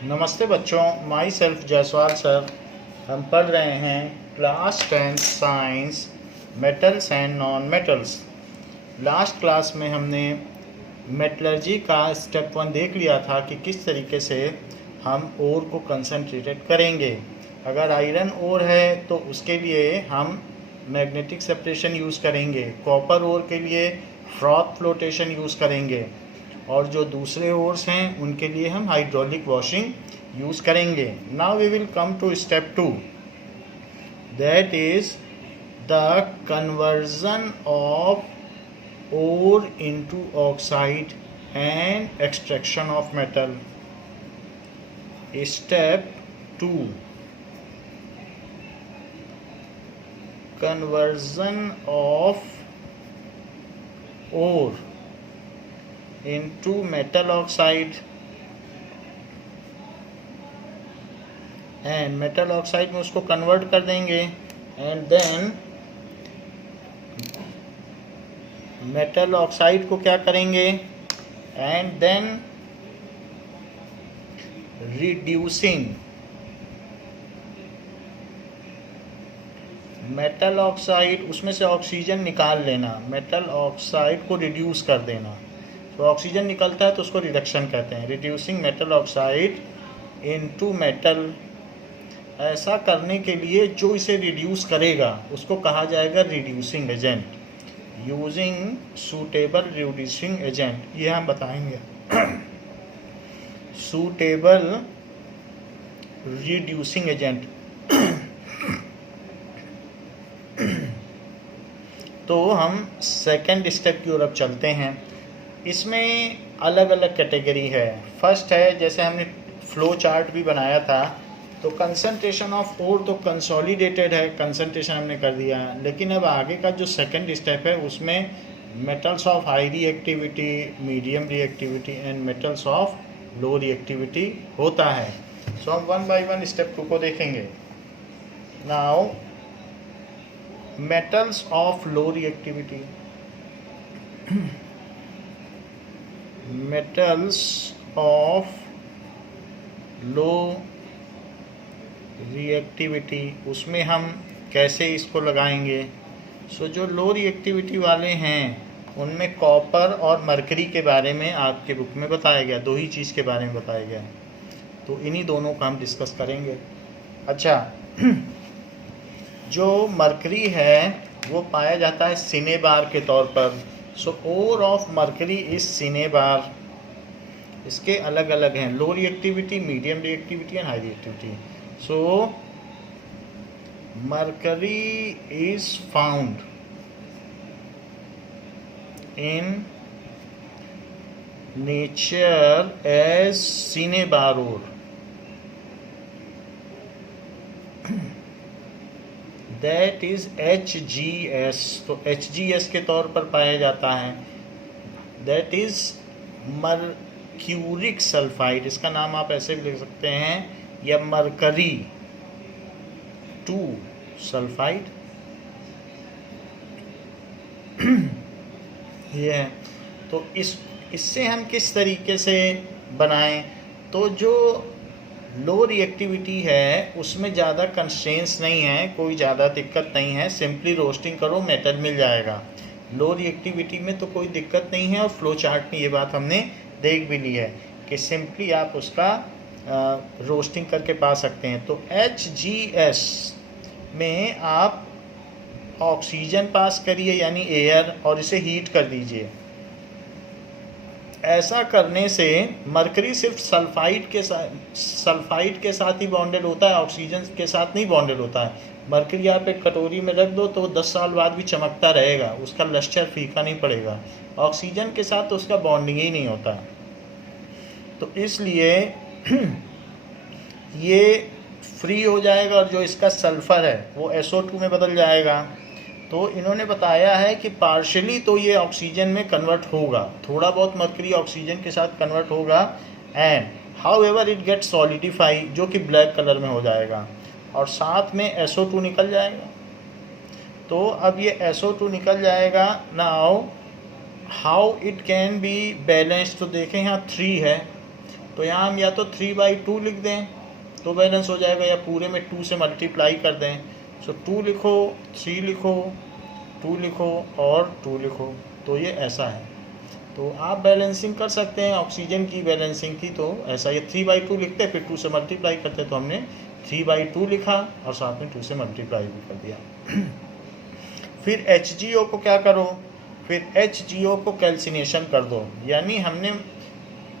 नमस्ते बच्चों, my self Jaiswal sir. हम पढ़ रहे हैं class 10 science metals and non metals. Last class में हमने मेटलर्जी का स्टेप 1 देख लिया था कि किस तरीके से हम ओर को कंसनट्रेटेड करेंगे। अगर आयरन ओर है तो उसके लिए हम मैग्नेटिक सेपरेशन यूज़ करेंगे, कॉपर ओर के लिए फ्रॉथ फ्लोटेशन यूज़ करेंगे, और जो दूसरे ओर्स हैं उनके लिए हम हाइड्रोलिक वॉशिंग यूज़ करेंगे। Now we will come to step 2, that is the conversion of ore into oxide and extraction of metal. Step 2, conversion of ore into metal oxide and metal oxide में उसको convert कर देंगे, and then metal oxide को क्या करेंगे, and then reducing metal oxide, उसमें से oxygen निकाल लेना, मेटल ऑक्साइड को रिड्यूस कर देना। तो ऑक्सीजन निकलता है तो उसको रिडक्शन कहते हैं, reducing metal oxide into metal. ऐसा करने के लिए जो इसे रिड्यूस करेगा उसको कहा जाएगा reducing agent, using suitable reducing agent. ये हम बताएंगे सूटेबल रिड्यूसिंग एजेंट। तो हम सेकेंड स्टेप की ओर अब चलते हैं। इसमें अलग अलग कैटेगरी है। फर्स्ट है, जैसे हमने फ्लो चार्ट भी बनाया था, तो कंसंट्रेशन ऑफ ओर तो कंसोलिडेटेड है, कंसंट्रेशन हमने कर दिया। लेकिन अब आगे का जो सेकेंड स्टेप है उसमें metals of high reactivity, medium reactivity and metals of low reactivity होता है। सो हम वन बाय वन स्टेप 2 को देखेंगे। Now metals of low reactivity, metals of low reactivity, उसमें हम कैसे इसको लगाएंगे। सो जो लो रिएक्टिविटी वाले हैं उनमें कॉपर और मरकरी के बारे में आपके बुक में बताया गया, दो ही चीज़ के बारे में बताया गया, तो इन्हीं दोनों का हम डिस्कस करेंगे। अच्छा, जो मरकरी है वो पाया जाता है सिनेबार के तौर पर। So ore of mercury is cinnabar. इसके अलग अलग हैं, low reactivity, medium reactivity and high reactivity. So mercury is found in nature as cinnabar ore. That is HgS। तो HgS के तौर पर पाया जाता है। दैट इज मर्क्यूरिक सल्फाइड, इसका नाम आप ऐसे भी लिख सकते हैं, या मरकरी 2 सल्फाइड। ये है। तो इससे हम किस तरीके से बनाएं, तो जो लो रिएक्टिविटी है उसमें ज़्यादा कंस्ट्रेंट्स नहीं है, कोई ज़्यादा दिक्कत नहीं है, सिंपली रोस्टिंग करो मेटल मिल जाएगा। लो रिएक्टिविटी में तो कोई दिक्कत नहीं है, और फ्लो चार्ट में ये बात हमने देख भी ली है कि सिंपली आप उसका रोस्टिंग करके पा सकते हैं। तो HgS में आप ऑक्सीजन पास करिए, यानी एयर, और इसे हीट कर दीजिए। ऐसा करने से मरकरी सिर्फ सल्फाइड के साथ ही बॉन्डेड होता है, ऑक्सीजन के साथ नहीं बॉन्डेड होता है। मरकरी आप एक कटोरी में रख दो तो 10 साल बाद भी चमकता रहेगा, उसका लश्चर फीका नहीं पड़ेगा। ऑक्सीजन के साथ तो उसका बॉन्डिंग ही नहीं होता। तो इसलिए ये फ्री हो जाएगा, और जो इसका सल्फ़र है वो SO2 में बदल जाएगा। तो इन्होंने बताया है कि पार्शियली तो ये ऑक्सीजन में कन्वर्ट होगा, थोड़ा बहुत मरकरी ऑक्सीजन के साथ कन्वर्ट होगा, and how ever it get solidify, जो कि ब्लैक कलर में हो जाएगा, और साथ में SO2 निकल जाएगा। तो अब ये SO2 निकल जाएगा। Now how it can be balanced, तो देखें यहाँ 3 है, तो यहाँ हम या तो 3/2 लिख दें तो बैलेंस हो जाएगा, या पूरे में 2 से मल्टीप्लाई कर दें। सो 2 लिखो, 3 लिखो, 2 लिखो और 2 लिखो, तो ये ऐसा है। तो आप बैलेंसिंग कर सकते हैं ऑक्सीजन की बैलेंसिंग की, तो ऐसा ये 3/2 लिखते फिर 2 से मल्टीप्लाई करते, तो हमने 3/2 लिखा और साथ में 2 से मल्टीप्लाई भी कर दिया। फिर HgO को क्या करो, फिर HgO को कैल्सिनेशन कर दो। यानी हमने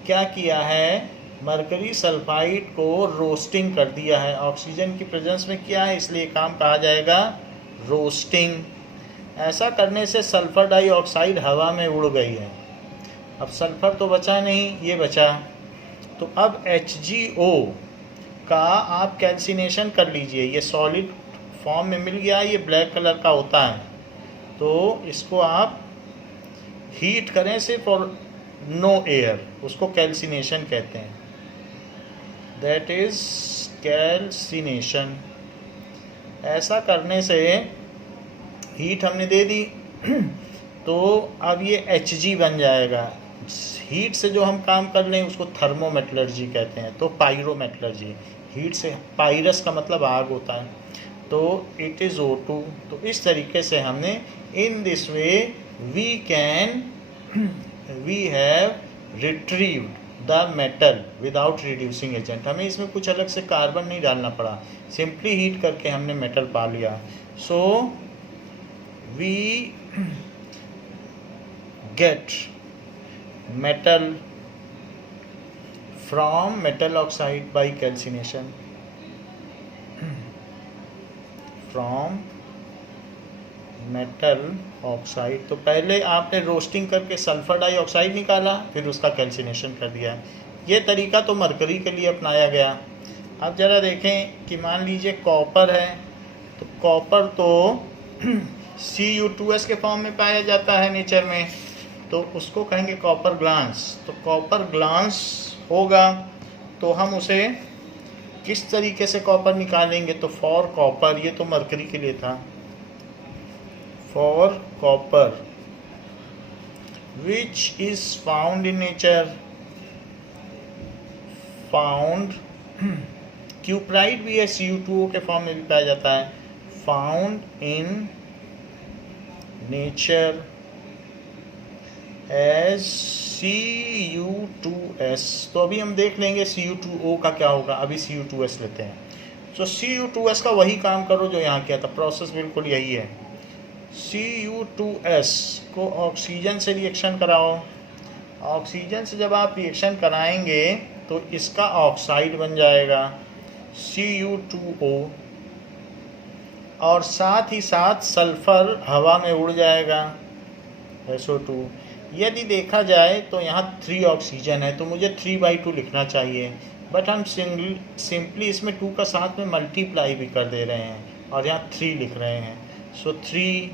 क्या किया है, मरकरी सल्फाइड को रोस्टिंग कर दिया है, ऑक्सीजन की प्रेजेंस में किया है, इसलिए काम कहा जाएगा रोस्टिंग। ऐसा करने से सल्फर डाइऑक्साइड हवा में उड़ गई है। अब सल्फर तो बचा नहीं, ये बचा, तो अब HgO का आप कैल्सिनेशन कर लीजिए। ये सॉलिड फॉर्म में मिल गया, ये ब्लैक कलर का होता है, तो इसको आप हीट करें सिर्फ और नो एयर, उसको कैल्सिनेशन कहते हैं, दैट इज कैल्सिनेशन। ऐसा करने से हीट हमने दे दी तो अब ये Hg बन जाएगा। हीट से जो हम काम कर लें उसको थर्मोमेटलर्जी कहते हैं, तो पायरोमेटलर्जी, हीट से, पायरस का मतलब आग होता है, तो इट इज़ O2। तो इस तरीके से हमने in this way we have retrieved the metal without reducing agent. हमें इसमें कुछ अलग से कार्बन नहीं डालना पड़ा, सिंपली हीट करके हमने मेटल पा लिया। So we get metal from metal oxide by calcination, from metal oxide। तो पहले आपने रोस्टिंग करके सल्फर डाइऑक्साइड निकाला, फिर उसका कैल्सिनेशन कर दिया। ये तरीका तो मरकरी के लिए अपनाया गया। अब ज़रा देखें कि मान लीजिए कॉपर है, तो कॉपर तो Cu2s के फॉर्म में पाया जाता है नेचर में, तो उसको कहेंगे कॉपर ग्लांस। तो कॉपर ग्लांस होगा तो हम उसे किस तरीके से कॉपर निकालेंगे, तो फॉर कॉपर, ये तो मरकरी के लिए था, for copper which is found in nature, found, cuprite भी है Cu2O के फॉर्म में भी पाया जाता है, found in nature as Cu2s। तो अभी हम देख लेंगे Cu2O का क्या होगा, अभी Cu2s लेते हैं। तो Cu2s का वही काम करो जो यहाँ किया था, प्रोसेस बिल्कुल यही है। Cu2s को ऑक्सीजन से रिएक्शन कराओ, ऑक्सीजन से जब आप रिएक्शन कराएंगे तो इसका ऑक्साइड बन जाएगा Cu2O, और साथ ही साथ सल्फर हवा में उड़ जाएगा SO2। यदि देखा जाए तो यहाँ 3 ऑक्सीजन है, तो मुझे 3/2 लिखना चाहिए, बट हम सिंपली इसमें 2 का साथ में मल्टीप्लाई भी कर दे रहे हैं और यहाँ 3 लिख रहे हैं। सो 3,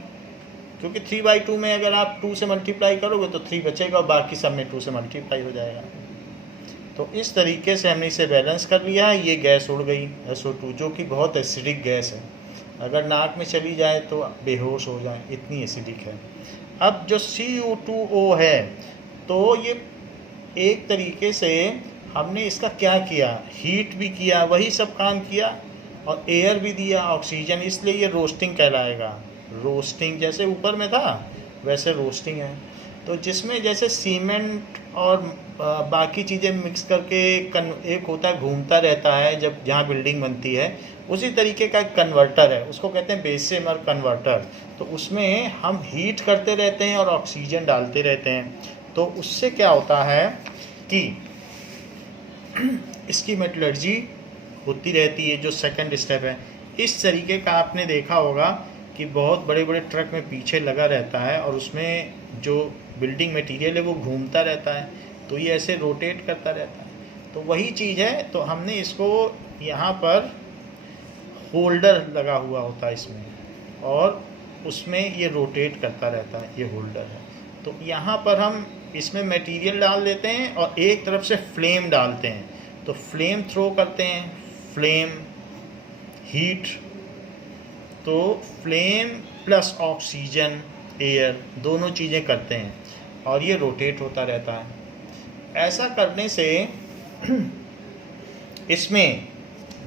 क्योंकि 3/2 में अगर आप 2 से मल्टीप्लाई करोगे तो 3 बचेगा और बाकी सब में 2 से मल्टीप्लाई हो जाएगा। तो इस तरीके से हमने इसे बैलेंस कर लिया है। ये गैस उड़ गई SO2, जो कि बहुत एसिडिक गैस है, अगर नाक में चली जाए तो बेहोश हो जाए, इतनी एसिडिक है। अब जो Cu2O है, तो ये एक तरीके से हमने इसका क्या किया, हीट भी किया, वही सब काम किया, और एयर भी दिया, ऑक्सीजन, इसलिए ये रोस्टिंग कहलाएगा। रोस्टिंग जैसे ऊपर में था वैसे रोस्टिंग है। तो जिसमें जैसे सीमेंट और बाकी चीज़ें मिक्स करके एक होता है घूमता रहता है जब जहाँ बिल्डिंग बनती है, उसी तरीके का एक कन्वर्टर है, उसको कहते हैं बेसेमर कन्वर्टर। तो उसमें हम हीट करते रहते हैं और ऑक्सीजन डालते रहते हैं, तो उससे क्या होता है कि इसकी मेटलर्जी होती रहती है, जो सेकंड स्टेप है। इस तरीके का आपने देखा होगा कि बहुत बड़े बड़े ट्रक में पीछे लगा रहता है और उसमें जो बिल्डिंग मटेरियल है वो घूमता रहता है, तो ये ऐसे रोटेट करता रहता है। तो वही चीज़ है, तो हमने इसको यहाँ पर होल्डर लगा हुआ होता है इसमें, और उसमें ये रोटेट करता रहता है, ये होल्डर है। तो यहाँ पर हम इसमें मटेरियल डाल देते हैं और एक तरफ से फ्लेम डालते हैं, तो फ्लेम थ्रो करते हैं, फ्लेम हीट, तो फ्लेम प्लस ऑक्सीजन एयर दोनों चीज़ें करते हैं और ये रोटेट होता रहता है। ऐसा करने से इसमें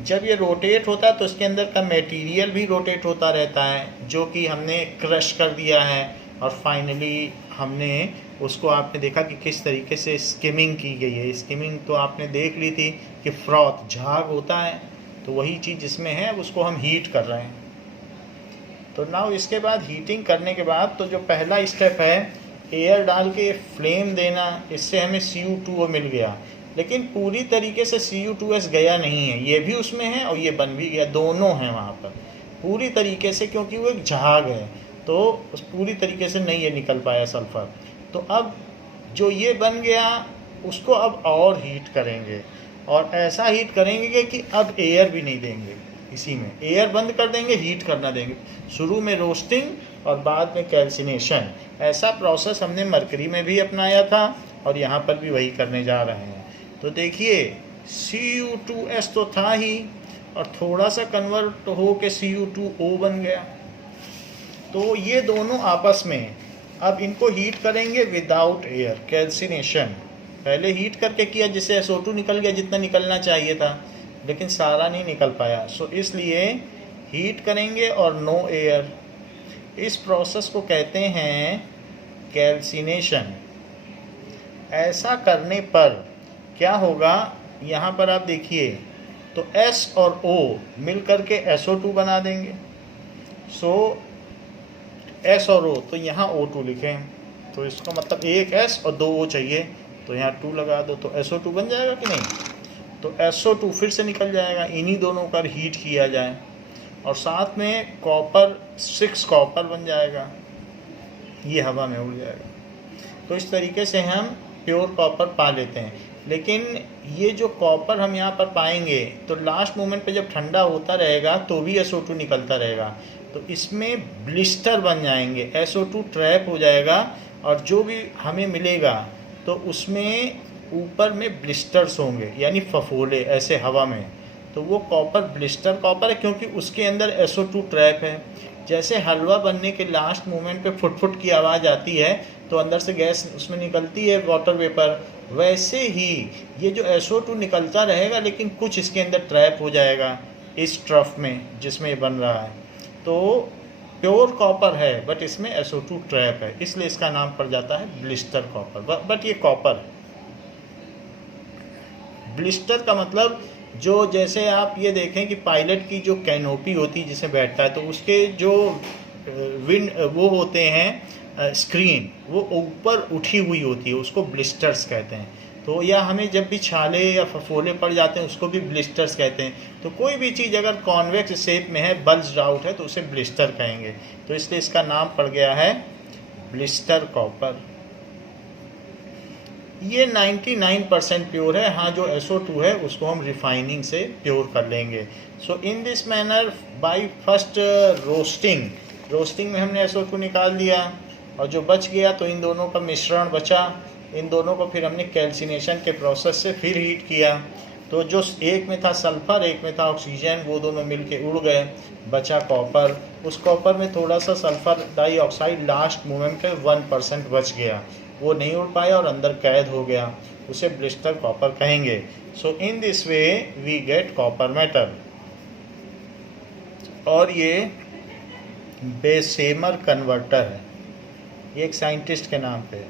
जब ये रोटेट होता है तो इसके अंदर का मटेरियल भी रोटेट होता रहता है, जो कि हमने क्रश कर दिया है, और फाइनली हमने उसको आपने देखा कि किस तरीके से स्किमिंग की गई है। स्किमिंग तो आपने देख ली थी कि फ्रॉथ झाग होता है, तो वही चीज़ जिसमें है उसको हम हीट कर रहे हैं। तो नाउ इसके बाद हीटिंग करने के बाद तो जो पहला स्टेप है एयर डाल के फ्लेम देना, इससे हमें CO2 मिल गया, लेकिन पूरी तरीके से CU2S गया नहीं है, ये भी उसमें है और ये बन भी गया, दोनों हैं वहाँ पर पूरी तरीके से, क्योंकि वो एक झाग है तो उस पूरी तरीके से नहीं ये निकल पाया सल्फ़र। तो अब जो ये बन गया उसको अब और हीट करेंगे, और ऐसा हीट करेंगे कि अब एयर भी नहीं देंगे, इसी में एयर बंद कर देंगे, हीट करना देंगे। शुरू में रोस्टिंग और बाद में कैल्सिनेशन, ऐसा प्रोसेस हमने मरकरी में भी अपनाया था और यहाँ पर भी वही करने जा रहे हैं। तो देखिए CU2S तो था ही, और थोड़ा सा कन्वर्ट हो के CU2O बन गया। तो ये दोनों आपस में अब इनको हीट करेंगे विदाउट एयर, कैल्सिनेशन। पहले हीट करके किया जिससे SO2 निकल गया जितना निकलना चाहिए था, लेकिन सारा नहीं निकल पाया, सो इसलिए हीट करेंगे और नो एयर। इस प्रोसेस को कहते हैं कैल्सिनेशन। ऐसा करने पर क्या होगा, यहाँ पर आप देखिए तो S और O मिल करके SO2 बना देंगे। सो S और O, तो यहाँ O2 लिखें, तो इसका मतलब एक S और 2 O चाहिए, तो यहाँ 2 लगा दो, तो SO2 बन जाएगा कि नहीं। तो SO2 फिर से निकल जाएगा, इन्हीं दोनों का हीट किया जाए, और साथ में कॉपर 6 कॉपर बन जाएगा, ये हवा में उड़ जाएगा। तो इस तरीके से हम प्योर कॉपर पा लेते हैं। लेकिन ये जो कॉपर हम यहाँ पर पाएंगे तो लास्ट मोमेंट पे जब ठंडा होता रहेगा तो भी SO2 निकलता रहेगा, तो इसमें ब्लिस्टर बन जाएंगे, SO2 ट्रैप हो जाएगा, और जो भी हमें मिलेगा तो उसमें ऊपर में ब्लिस्टर्स होंगे, यानी फफोले ऐसे हवा में, तो वो कॉपर ब्लिस्टर कॉपर है, क्योंकि उसके अंदर SO2 ट्रैप है। जैसे हलवा बनने के लास्ट मोमेंट पे फुट फुट की आवाज़ आती है तो अंदर से गैस उसमें निकलती है, वाटर वेपर, वैसे ही ये जो SO2 निकलता रहेगा, लेकिन कुछ इसके अंदर ट्रैप हो जाएगा इस ट्रफ में जिसमें ये बन रहा है। तो प्योर कॉपर है बट इसमें SO2 ट्रैप है, इसलिए इसका नाम पड़ जाता है ब्लिस्टर कॉपर। बट ये कॉपर है। ब्लिस्टर का मतलब जो, जैसे आप ये देखें कि पायलट की जो कैनोपी होती है जिसमें बैठता है, तो उसके जो विंड वो होते हैं स्क्रीन, वो ऊपर उठी हुई होती है, उसको ब्लिस्टर्स कहते हैं। तो या हमें जब भी छाले या फफोले पड़ जाते हैं उसको भी ब्लिस्टर्स कहते हैं। तो कोई भी चीज़ अगर कॉन्वेक्स शेप में है, बल्ज्ड आउट है, तो उसे ब्लिस्टर कहेंगे, तो इसलिए इसका नाम पड़ गया है ब्लिस्टर कॉपर। ये 99% प्योर है। हाँ, जो SO2 है उसको हम रिफाइनिंग से प्योर कर लेंगे। So in this manner by first roasting में हमने SO2 निकाल दिया, और जो बच गया तो इन दोनों का मिश्रण बचा, इन दोनों को फिर हमने कैल्सिनेशन के प्रोसेस से फिर हीट किया। तो जो एक में था सल्फ़र, एक में था ऑक्सीजन, वो दोनों मिलके उड़ गए, बचा कॉपर। उस कॉपर में थोड़ा सा सल्फ़र डाइऑक्साइड लास्ट मोमेंट पे 1% बच गया, वो नहीं उड़ पाया और अंदर कैद हो गया, उसे ब्लिस्टर कॉपर कहेंगे। So in this way we get copper metal. और ये बेसेमर कन्वर्टर है, ये एक साइंटिस्ट के नाम पे है,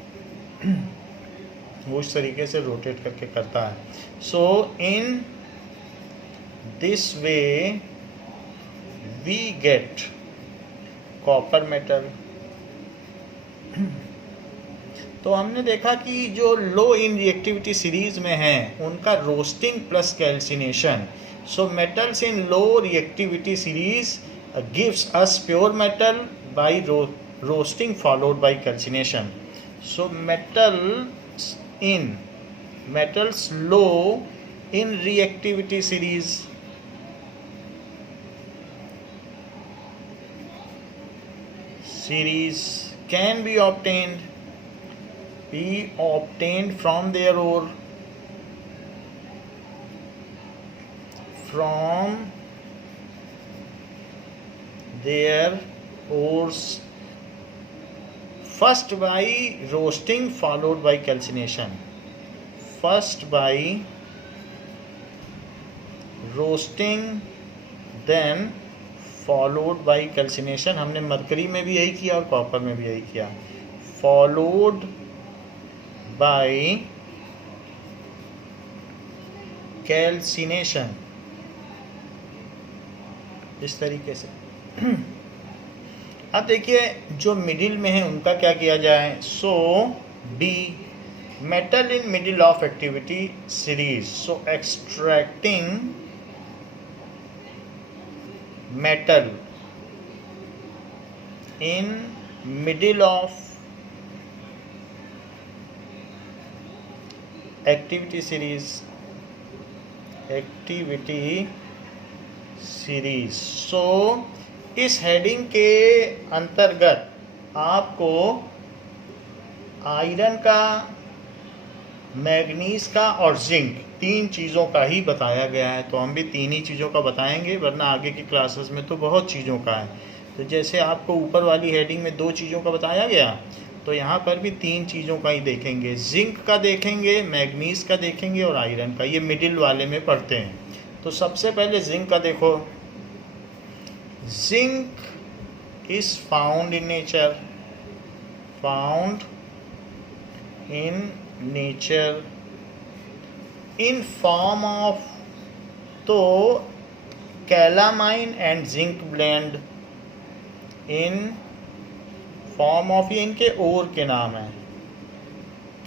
वो इस तरीके से रोटेट करके करता है। So in this way we get copper metal. तो हमने देखा कि जो लो इन रिएक्टिविटी सीरीज में हैं उनका roasting plus calcination. So metals in low reactivity series gives us pure metal by roasting followed by calcination. So metals low in reactivity series can be obtained from their ore, ores, first by roasting followed by calcination. First by roasting then followed by calcination. हमने mercury में भी यही किया और copper में भी यही किया। फॉलोड बाई कैल्सिनेशन, इस तरीके से। अब देखिए जो मिडिल में है उनका क्या किया जाए। So the, metal in middle of activity series, so extracting metal in middle of activity series, so इस हेडिंग के अंतर्गत आपको आयरन का, मैग्नीज का और जिंक, तीन चीज़ों का ही बताया गया है। तो हम भी तीन ही चीज़ों का बताएंगे, वरना आगे की क्लासेस में तो बहुत चीज़ों का है। तो जैसे आपको ऊपर वाली हेडिंग में 2 चीज़ों का बताया गया, तो यहाँ पर भी 3 चीज़ों का ही देखेंगे। जिंक का देखेंगे, मैग्नीज का देखेंगे और आयरन का। ये मिडिल वाले में पढ़ते हैं। तो सबसे पहले जिंक का देखो। Zinc is found in nature, found in nature in form of, तो calamine and zinc blende in form of, ये इनके ओर के नाम है।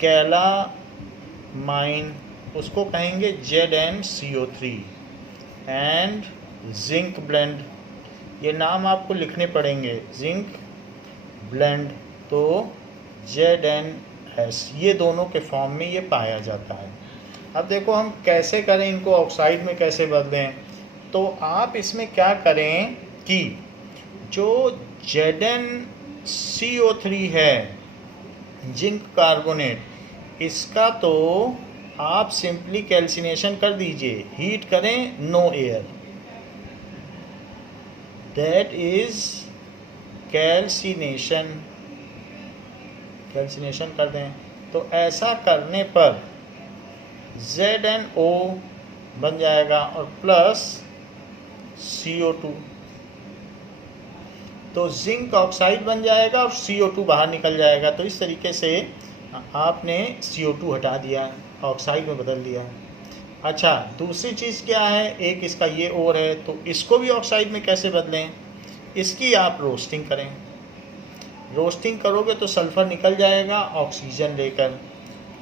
कैलामाइन उसको कहेंगे ZnCO3 एंड जिंक ब्लेंड, ये नाम आपको लिखने पड़ेंगे। जिंक ब्लेंड तो ZnS, ये दोनों के फॉर्म में ये पाया जाता है। अब देखो हम कैसे करें इनको, ऑक्साइड में कैसे बदलें। तो आप इसमें क्या करें कि जो ZnCO3 है, जिंक कार्बोनेट, इसका तो आप सिंपली कैल्सिनेशन कर दीजिए, हीट करें, no air, that is calcination, calcination कर दें। तो ऐसा करने पर ZnO बन जाएगा और प्लस CO2, तो जिंक ऑक्साइड बन जाएगा और CO2 बाहर निकल जाएगा। तो इस तरीके से आपने CO2 हटा दिया, ऑक्साइड में बदल दिया। अच्छा, दूसरी चीज़ क्या है, एक इसका ये और है, तो इसको भी ऑक्साइड में कैसे बदलें। इसकी आप रोस्टिंग करें। रोस्टिंग करोगे तो सल्फ़र निकल जाएगा ऑक्सीजन लेकर,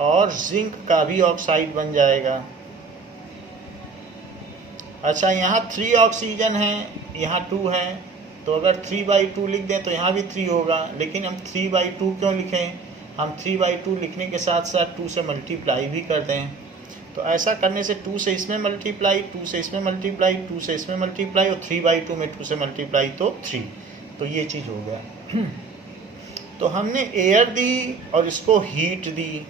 और जिंक का भी ऑक्साइड बन जाएगा। अच्छा, यहाँ 3 ऑक्सीजन है, यहाँ 2 है, तो अगर 3/2 लिख दें तो यहाँ भी 3 होगा। लेकिन हम 3/2 क्यों लिखें, हम 3/2 लिखने के साथ साथ 2 से मल्टीप्लाई भी कर दें। तो ऐसा करने से 2 से इसमें मल्टीप्लाई, 2 से इसमें मल्टीप्लाई, 2 से इसमें मल्टीप्लाई, और 3/2 में 2 से मल्टीप्लाई तो 3। तो ये चीज़ हो गया। तो हमने एयर दी और इसको हीट दी।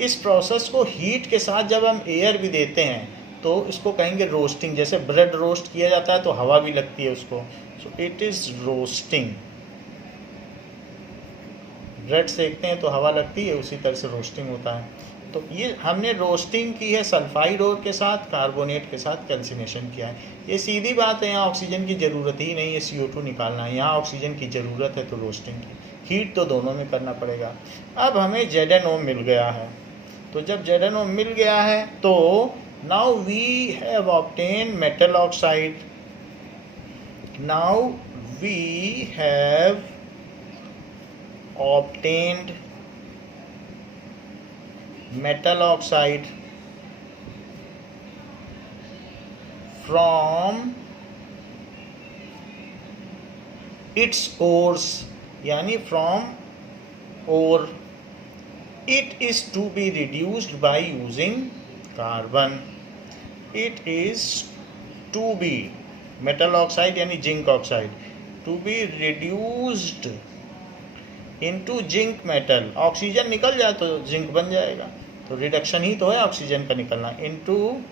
इस प्रोसेस को हीट के साथ जब हम एयर भी देते हैं तो इसको कहेंगे रोस्टिंग। जैसे ब्रेड रोस्ट किया जाता है तो हवा भी लगती है उसको, so it is roasting. Bread सेकते हैं तो हवा लगती है, उसी तरह से रोस्टिंग होता है। तो ये हमने रोस्टिंग की है सल्फाइड ओर के साथ, कार्बोनेट के साथ कैल्सिनेशन किया है। ये सीधी बात है, यहाँ ऑक्सीजन की ज़रूरत ही नहीं है CO2 निकालना है, यहाँ ऑक्सीजन की ज़रूरत है तो रोस्टिंग की। हीट तो दोनों में करना पड़ेगा। अब हमें ZnO मिल गया है, तो जब ZnO मिल गया है तो now we have obtain metal oxide, now we have obtained metal oxide from its ores, यानी from ore. It is to be reduced by using carbon. It is to be metal oxide यानी zinc oxide, to be reduced into zinc metal. Oxygen निकल जाए तो zinc बन जाएगा, तो reduction ही तो है ऑक्सीजन का निकलना। इनटू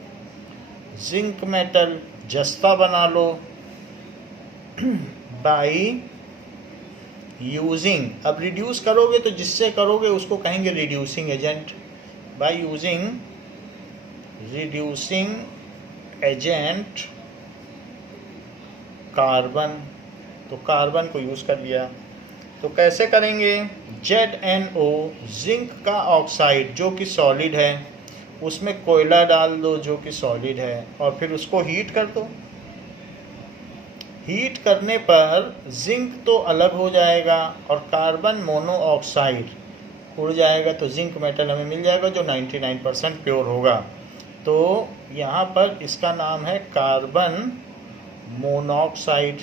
जिंक मेटल, जस्ता बना लो, बाई यूजिंग। अब रिड्यूस करोगे तो जिससे करोगे उसको कहेंगे reducing agent. By using reducing agent carbon, तो कार्बन को यूज़ कर लिया। तो कैसे करेंगे, ZnO जिंक का ऑक्साइड जो कि सॉलिड है, उसमें कोयला डाल दो जो कि सॉलिड है, और फिर उसको हीट कर दो। हीट करने पर जिंक तो अलग हो जाएगा और कार्बन मोनोऑक्साइड उड़ जाएगा, तो जिंक मेटल हमें मिल जाएगा जो 99% प्योर होगा। तो यहाँ पर इसका नाम है कार्बन मोनोऑक्साइड।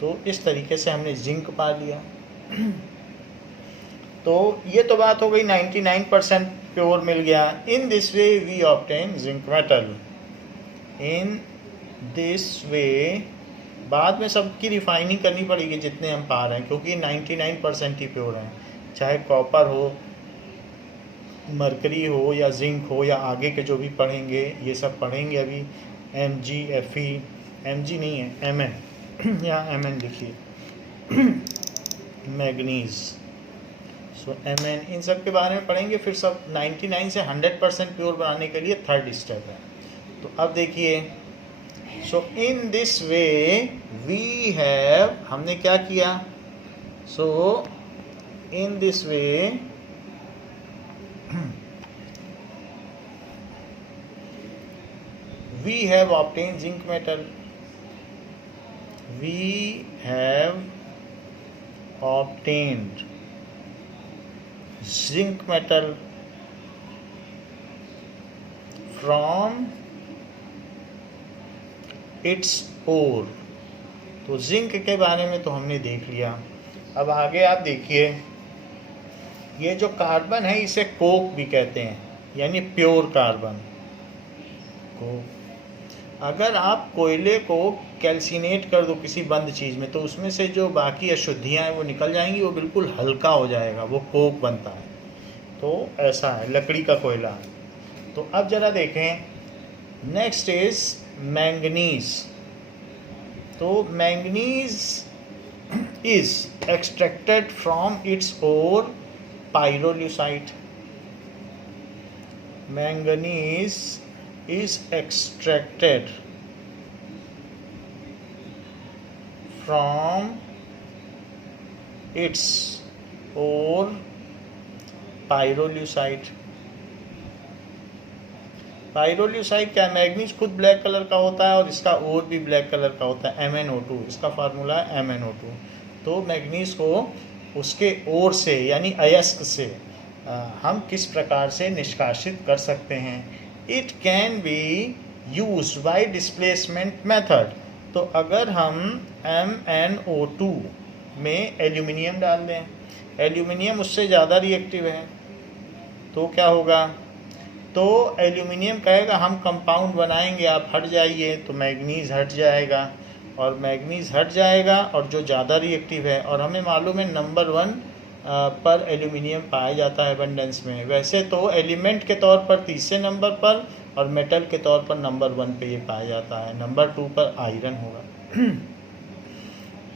तो इस तरीके से हमने जिंक पा लिया। तो ये तो बात हो गई, 99% प्योर मिल गया। In this way we obtain zinc metal. In this way, बाद में सबकी रिफाइनिंग करनी पड़ेगी जितने हम पा रहे हैं, क्योंकि 99% ही प्योर हैं। चाहे कॉपर हो, मरकरी हो, या जिंक हो, या आगे के जो भी पढ़ेंगे, ये सब पढ़ेंगे अभी। Mg, Fe, Mg नहीं है Mn, यहाँ Mn लिखिए, मैग्नीज। सो Mn, इन सब के बारे में पढ़ेंगे। फिर सब 99 से 100% प्योर बनाने के लिए थर्ड स्टेप है। तो अब देखिए, so in this way we have, हमने क्या किया, so in this way we have obtained zinc metal. We have obtained zinc metal from its ore। तो जिंक के बारे में तो हमने देख लिया। अब आगे आप देखिए, ये जो कार्बन है इसे कोक भी कहते हैं, यानी प्योर कार्बन। कोक, अगर आप कोयले को कैल्सिनेट कर दो किसी बंद चीज़ में, तो उसमें से जो बाकी अशुद्धियाँ हैं वो निकल जाएंगी, वो बिल्कुल हल्का हो जाएगा, वो कोक बनता है। तो ऐसा है, लकड़ी का कोयला। तो अब ज़रा देखें, नेक्स्ट इज मैंगनीज। तो manganese is extracted from its ore pyrolusite. Manganese is extracted from its ore pyrolusite। Pyrolusite क्या है, मैग्नीज खुद ब्लैक कलर का होता है और इसका ओर भी ब्लैक कलर का होता है, MnO2, इसका फार्मूला है MnO2। तो मैग्नीज को उसके ओर से यानी अयस्क से हम किस प्रकार से निष्कासित कर सकते हैं। It can be use by displacement method. तो अगर हम MnO2 में एल्यूमिनियम डाल दें, एल्यूमिनियम उससे ज़्यादा रिएक्टिव है, तो क्या होगा, तो एल्यूमिनियम कहेगा हम कंपाउंड बनाएंगे, आप हट जाइए, तो मैग्नीज हट जाएगा, और मैग्नीज हट जाएगा और जो ज़्यादा रिएक्टिव है, और हमें मालूम है नंबर 1 पर एल्यूमिनियम पाया जाता है एबंडेंस में। वैसे तो एलिमेंट के तौर पर तीसरे नंबर पर और मेटल के तौर पर नंबर 1 पे ये पाया जाता है, नंबर 2 पर आयरन होगा।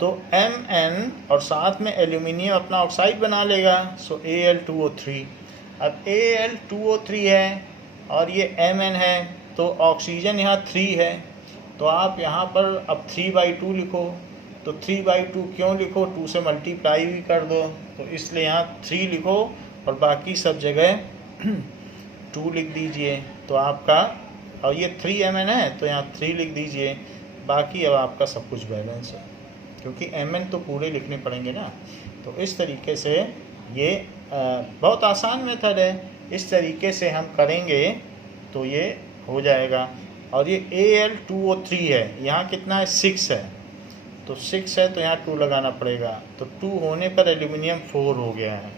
तो Mn और साथ में एल्यूमिनियम अपना ऑक्साइड बना लेगा, सो Al2O3। अब Al2O3 है और ये Mn है, तो ऑक्सीजन यहाँ 3 है, तो आप यहाँ पर अब 3/2 लिखो। तो 3/2 क्यों लिखो, 2 से मल्टीप्लाई भी कर दो, तो इसलिए यहाँ 3 लिखो और बाकी सब जगह 2 लिख दीजिए। तो आपका, और ये 3Mn है तो यहाँ 3 लिख दीजिए, बाकी अब आपका सब कुछ बैलेंस है, क्योंकि Mn तो पूरे लिखने पड़ेंगे ना। तो इस तरीके से ये बहुत आसान मेथड है, इस तरीके से हम करेंगे तो ये हो जाएगा। और ये Al2O3 है, यहाँ कितना है, 6 है, तो 6 है तो यहाँ 2 लगाना पड़ेगा, तो 2 होने पर एल्यूमिनियम 4 हो गया है,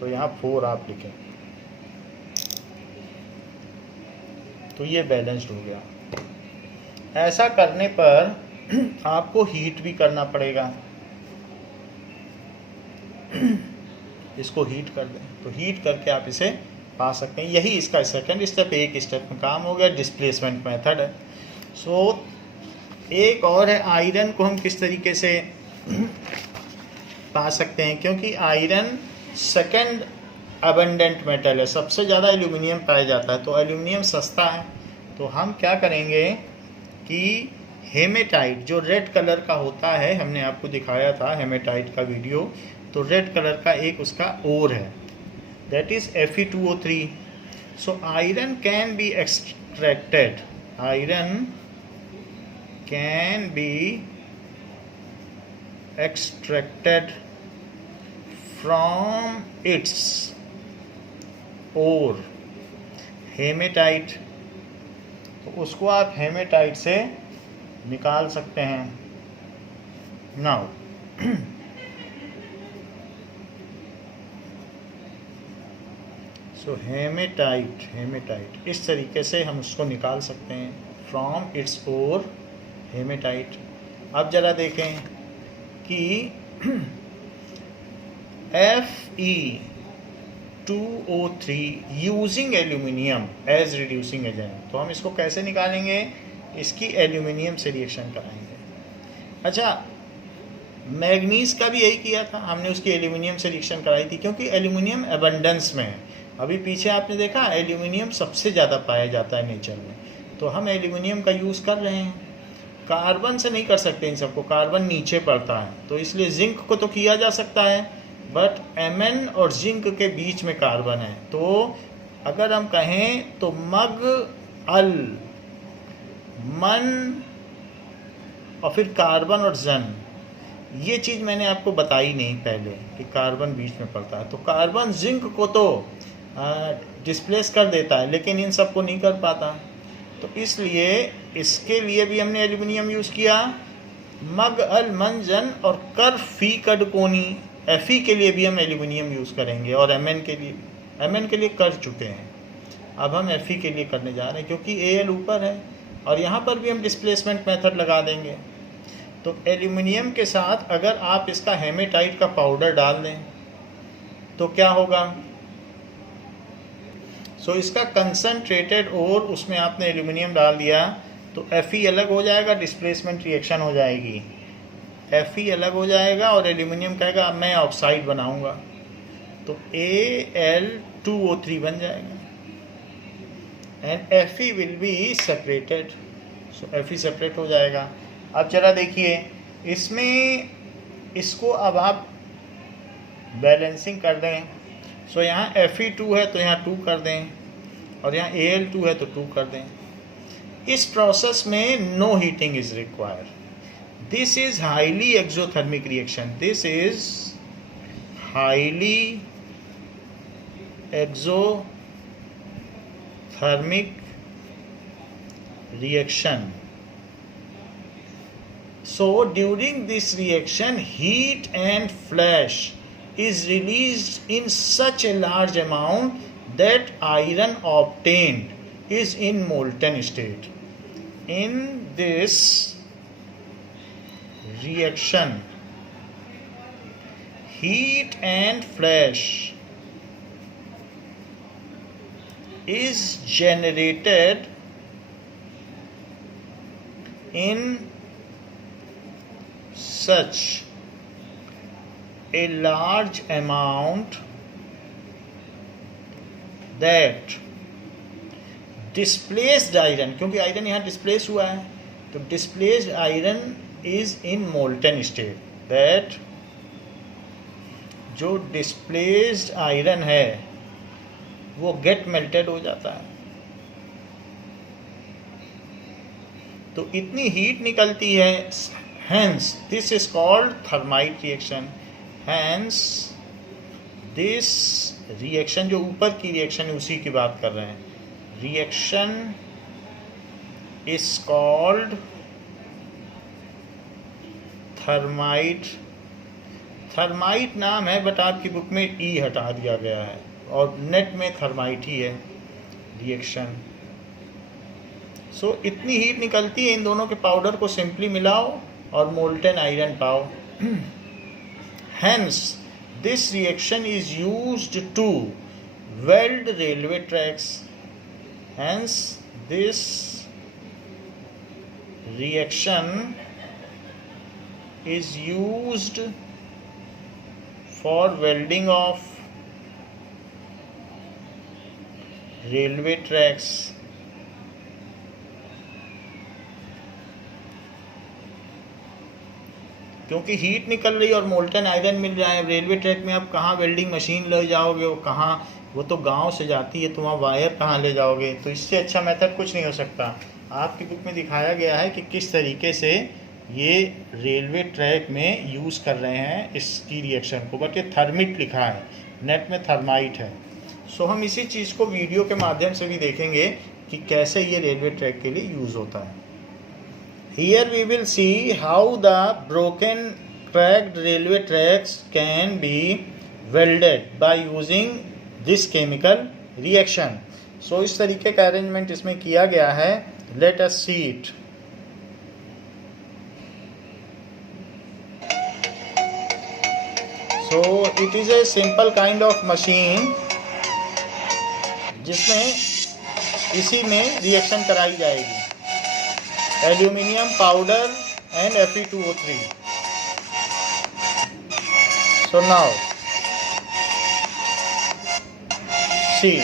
तो यहाँ 4 आप लिखें, तो ये बैलेंस्ड हो गया। ऐसा करने पर आपको हीट भी करना पड़ेगा, इसको हीट कर दें, तो हीट करके आप इसे पा सकते हैं। यही इसका सेकंड स्टेप, एक स्टेप में काम हो गया, डिस्प्लेसमेंट मेथड है। सो एक और है, आयरन को हम किस तरीके से पा सकते हैं, क्योंकि आयरन सेकंड अबंडेंट मेटल है, सबसे ज़्यादा एल्यूमिनियम पाया जाता है, तो एल्यूमिनियम सस्ता है, तो हम क्या करेंगे कि हेमेटाइट जो रेड कलर का होता है, हमने आपको दिखाया था हेमेटाइट का वीडियो, तो रेड कलर का एक उसका ओर है, that is Fe2O3. So iron can be extracted, iron can be extracted from its ore, haematite. तो उसको आप हेमेटाइट से निकाल सकते हैं. नाउ सो हेमेटाइट इस तरीके से हम उसको निकाल सकते हैं फ्रॉम इट्स ओर, हेमेटाइट. अब जरा देखें कि Fe2O3 using aluminium as reducing agent. तो हम इसको कैसे निकालेंगे, इसकी एल्यूमिनियम से रिएक्शन कराएंगे. अच्छा, मैग्नीज का भी यही किया था हमने, उसकी एल्यूमिनियम से रिएक्शन कराई थी, क्योंकि एल्यूमिनियम एबंडेंस में है. अभी पीछे आपने देखा एल्यूमिनियम सबसे ज़्यादा पाया जाता है नेचर में, तो हम एल्यूमिनियम का यूज़ कर रहे हैं. कार्बन से नहीं कर सकते इन सबको, कार्बन नीचे पड़ता है, तो इसलिए जिंक को तो किया जा सकता है, बट Mn और जिंक के बीच में कार्बन है. तो अगर हम कहें तो मग अल मन और फिर कार्बन और जन, ये चीज़ मैंने आपको बताई नहीं पहले कि कार्बन बीच में पड़ता है. तो कार्बन जिंक को तो डिस्प्लेस कर देता है, लेकिन इन सबको नहीं कर पाता. तो इसलिए इसके लिए भी हमने एल्यूमिनियम यूज़ किया. मग अल मन जन और कर फी कडकोनी, Fe के लिए भी हम एल्यूमिनियम यूज़ करेंगे, और Mn के लिए कर चुके हैं. अब हम Fe के लिए करने जा रहे हैं, क्योंकि Al ऊपर है, और यहाँ पर भी हम डिस्प्लेसमेंट मेथड लगा देंगे. तो एल्यूमिनियम के साथ अगर आप इसका हेमेटाइट का पाउडर डाल दें तो क्या होगा. सो इसका कंसनट्रेटेड और उसमें आपने एल्यूमिनियम डाल दिया, तो Fe अलग हो जाएगा, डिस्प्लेसमेंट रिएक्शन हो जाएगी. Fe अलग हो जाएगा और एल्यूमिनियम कहेगा अब मैं ऑक्साइड बनाऊंगा, तो Al2O3 बन जाएगा, and Fe will be separated. So Fe separate हो जाएगा. अब जरा देखिए इसमें, इसको अब आप बैलेंसिंग कर दें. सो यहाँ Fe2 है तो यहाँ 2 कर दें, और यहाँ Al2 है तो 2 कर दें. इस प्रोसेस में no heating is required. This is highly exothermic reaction. This is highly exothermic reaction. So during this reaction, heat and flash is released in such a large amount that iron obtained is in molten state. In this reaction, heat and flash is generated in such a large amount that displaced iron, क्योंकि iron यहाँ displace हुआ है, तो displaced iron is in molten state. That जो displaced iron है वो gate melted हो जाता है. तो इतनी हीट निकलती है. Hence, this is called thermite reaction. Hence, this reaction जो ऊपर की रिएक्शन है उसी की बात कर रहे हैं. Reaction is called thermite. Thermite नाम है, बट आपकी बुक में ई हटा दिया गया है, और नेट में थर्माइट ही है रिएक्शन. सो इतनी हीट निकलती है, इन दोनों के पाउडर को सिंपली मिलाओ और मोल्टेन आयरन पाओ. Hence, this reaction is used to weld railway tracks. Hence, this reaction is used for welding of railway tracks. क्योंकि हीट निकल रही है और मोल्टन आयरन मिल रहा है। रेलवे ट्रैक में आप कहाँ वेल्डिंग मशीन ले जाओगे, वो कहाँ, वो तो गांव से जाती है, तो वहाँ वायर कहाँ ले जाओगे। तो इससे अच्छा मेथड कुछ नहीं हो सकता। आपकी बुक में दिखाया गया है कि किस तरीके से ये रेलवे ट्रैक में यूज़ कर रहे हैं इसकी रिएक्शन को, बट ये थर्मिट लिखा है, नेट में थर्माइट है। सो हम इसी चीज़ को वीडियो के माध्यम से भी देखेंगे कि कैसे ये रेलवे ट्रैक के लिए यूज़ होता है। Here we will see how the broken cracked railway tracks can be welded by using this chemical reaction. So इस तरीके का अरेंजमेंट इसमें किया गया है। Let us see it. So it is a simple kind of machine जिसमें इसी में रिएक्शन कराई जाएगी। Aluminium powder and Fe2O3. So now see,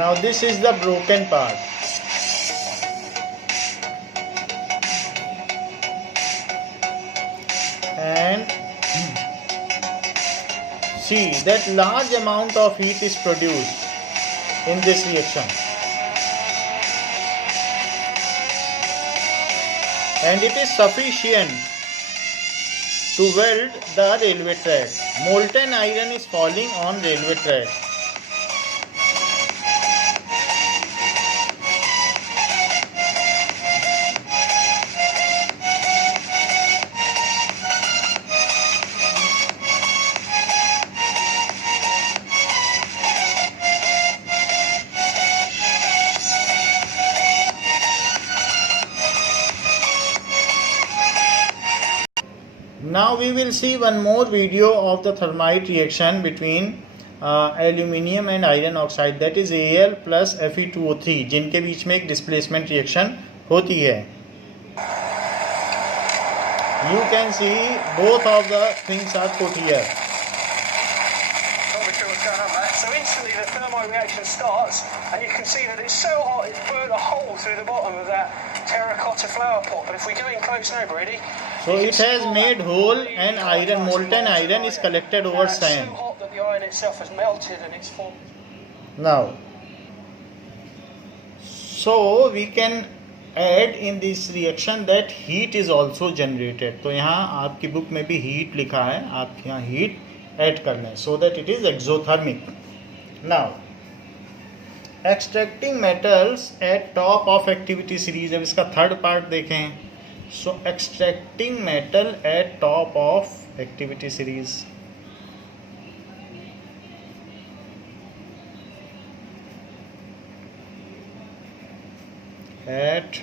now this is the broken part. And see that large amount of heat is produced in this reaction. And it is sufficient to weld the railway track. Molten iron is falling on railway track. Now we will see one more video of the thermite reaction between aluminium and iron oxide, that is Al plus Fe2O3, जिनके बीच में एक displacement reaction होती है. You can see both of the things are put here. Not really sure what's going on, mate. So instantly the thermite reaction starts, and you can see that it's so hot it's burnt a hole through the bottom of that terracotta flower pot. But if we go in close now, Brady. So it has made hole, and iron, molten iron is collected over sand. It's so hot that the iron itself has melted and it's formed. Now, so we can add in this reaction that heat is also generated. तो यहाँ आपकी book में भी heat लिखा है, आप यहाँ heat add कर लें so that it is exothermic. Now, extracting metals at top of activity series. अब इसका third part देखें. So extracting metal at top of activity series. At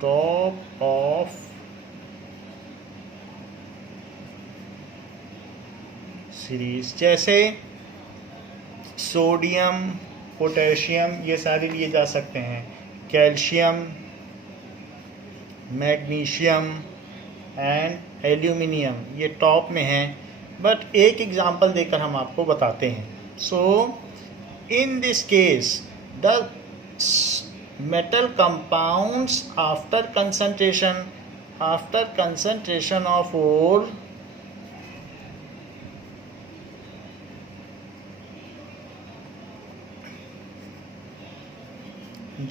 top of series, जैसे सोडियम, पोटेशियम, ये सारे लिए जा सकते हैं, कैल्शियम, मैग्नीशियम एंड एल्यूमिनियम, ये टॉप में हैं. बट एक एग्जांपल देकर हम आपको बताते हैं. So in this case the metal compounds after concentration of ore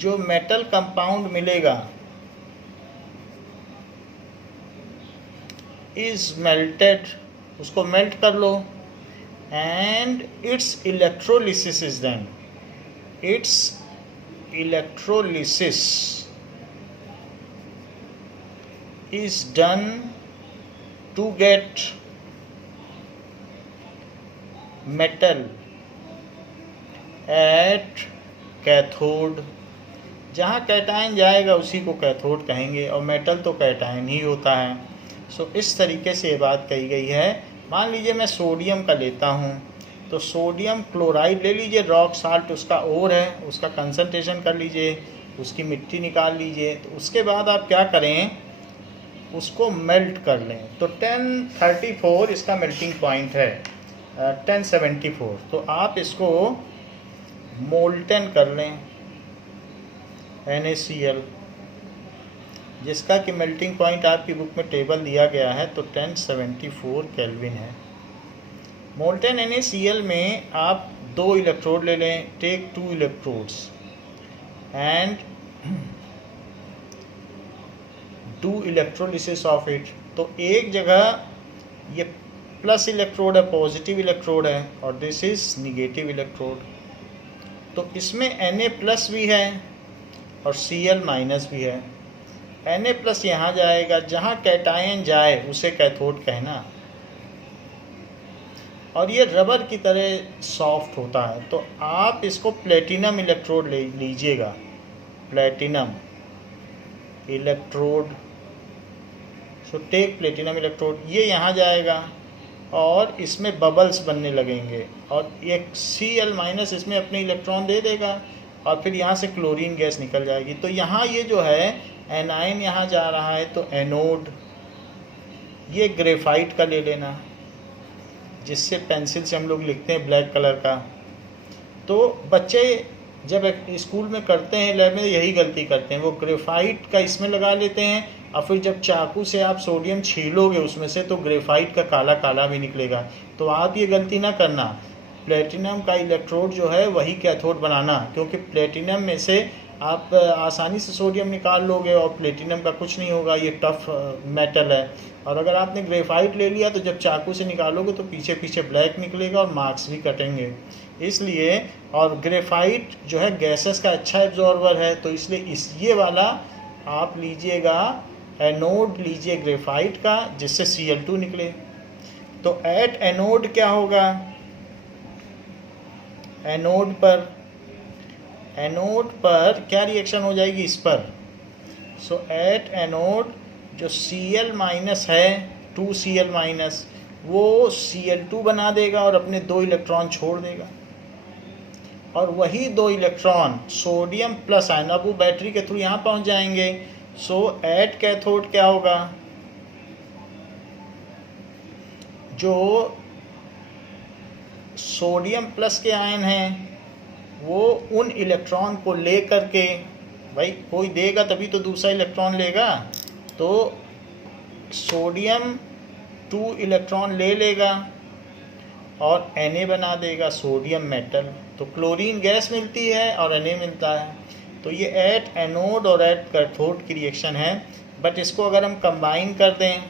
जो मेटल कंपाउंड मिलेगा इज मेल्टेड, उसको मेल्ट कर लो, and its electrolysis is done. Its electrolysis is done to get metal at cathode. जहाँ कैटायन जाएगा उसी को cathode कहेंगे, और मेटल तो कैटायन ही होता है। सो इस तरीके से ये बात कही गई है। मान लीजिए मैं सोडियम का लेता हूँ, तो सोडियम क्लोराइड ले लीजिए, रॉक साल्ट उसका ओर है, उसका कंसंट्रेशन कर लीजिए, उसकी मिट्टी निकाल लीजिए। तो उसके बाद आप क्या करें, उसको मेल्ट कर लें। तो 1034 इसका मेल्टिंग पॉइंट है, 1074। तो आप इसको मोल्टन कर लें, NaCl, जिसका कि मेल्टिंग पॉइंट आपकी बुक में टेबल दिया गया है, तो 1074 केल्विन है। मोल्टन NaCl में आप 2 इलेक्ट्रोड ले लें, take 2 electrodes and do electrolysis of it. तो एक जगह ये प्लस इलेक्ट्रोड है, पॉजिटिव इलेक्ट्रोड है, और दिस इज निगेटिव इलेक्ट्रोड। तो इसमें Na+ भी है और Cl- भी है। Na+ यहाँ जाएगा, जहाँ कैटायन जाए उसे कैथोड कहना, और ये रबर की तरह सॉफ्ट होता है। तो आप इसको प्लेटिनम इलेक्ट्रोड ले लीजिएगा, platinum electrode. So take platinum electrode, ये यहाँ जाएगा और इसमें बबल्स बनने लगेंगे, और एक Cl- इसमें अपने इलेक्ट्रॉन दे देगा, और फिर यहाँ से क्लोरीन गैस निकल जाएगी। तो यहाँ ये जो है एनाइन यहाँ जा रहा है, तो एनोड। ये ग्रेफाइट का ले लेना, जिससे पेंसिल से हम लोग लिखते हैं ब्लैक कलर का। तो बच्चे जब स्कूल में करते हैं, लैब में, यही गलती करते हैं, वो ग्रेफाइट का इसमें लगा लेते हैं, और फिर जब चाकू से आप सोडियम छीलोगे उसमें से, तो ग्रेफाइट का काला काला भी निकलेगा। तो आप ये गलती ना करना, प्लेटिनम का इलेक्ट्रोड जो है वही कैथोड बनाना, क्योंकि प्लेटिनम में से आप आसानी से सोडियम निकाल लोगे, और प्लेटिनम का कुछ नहीं होगा, ये टफ मेटल है। और अगर आपने ग्रेफाइट ले लिया तो जब चाकू से निकालोगे तो पीछे पीछे ब्लैक निकलेगा और मार्क्स भी कटेंगे। इसलिए, और ग्रेफाइट जो है गैसेस का अच्छा एब्जॉर्बर है, तो इसलिए ये वाला आप लीजिएगा, एनोड लीजिए ग्रेफाइट का, जिससे Cl2 निकले। तो एट एनोड क्या होगा, एनोड पर क्या रिएक्शन हो जाएगी इस पर। सो एट एनोड जो Cl- है, 2Cl-, वो Cl2 बना देगा और अपने 2 इलेक्ट्रॉन छोड़ देगा, और वही 2 इलेक्ट्रॉन सोडियम प्लस आयन, अब वो बैटरी के थ्रू यहाँ पहुँच जाएंगे। सो एट कैथोड क्या होगा, जो सोडियम प्लस के आयन हैं वो उन इलेक्ट्रॉन को ले करके, भाई कोई देगा तभी तो दूसरा इलेक्ट्रॉन लेगा, तो सोडियम 2 इलेक्ट्रॉन ले लेगा और Na बना देगा, सोडियम मेटल। तो क्लोरीन गैस मिलती है और Na मिलता है। तो ये एट एनोड और एट कैथोड की रिएक्शन है। बट इसको अगर हम कंबाइन कर दें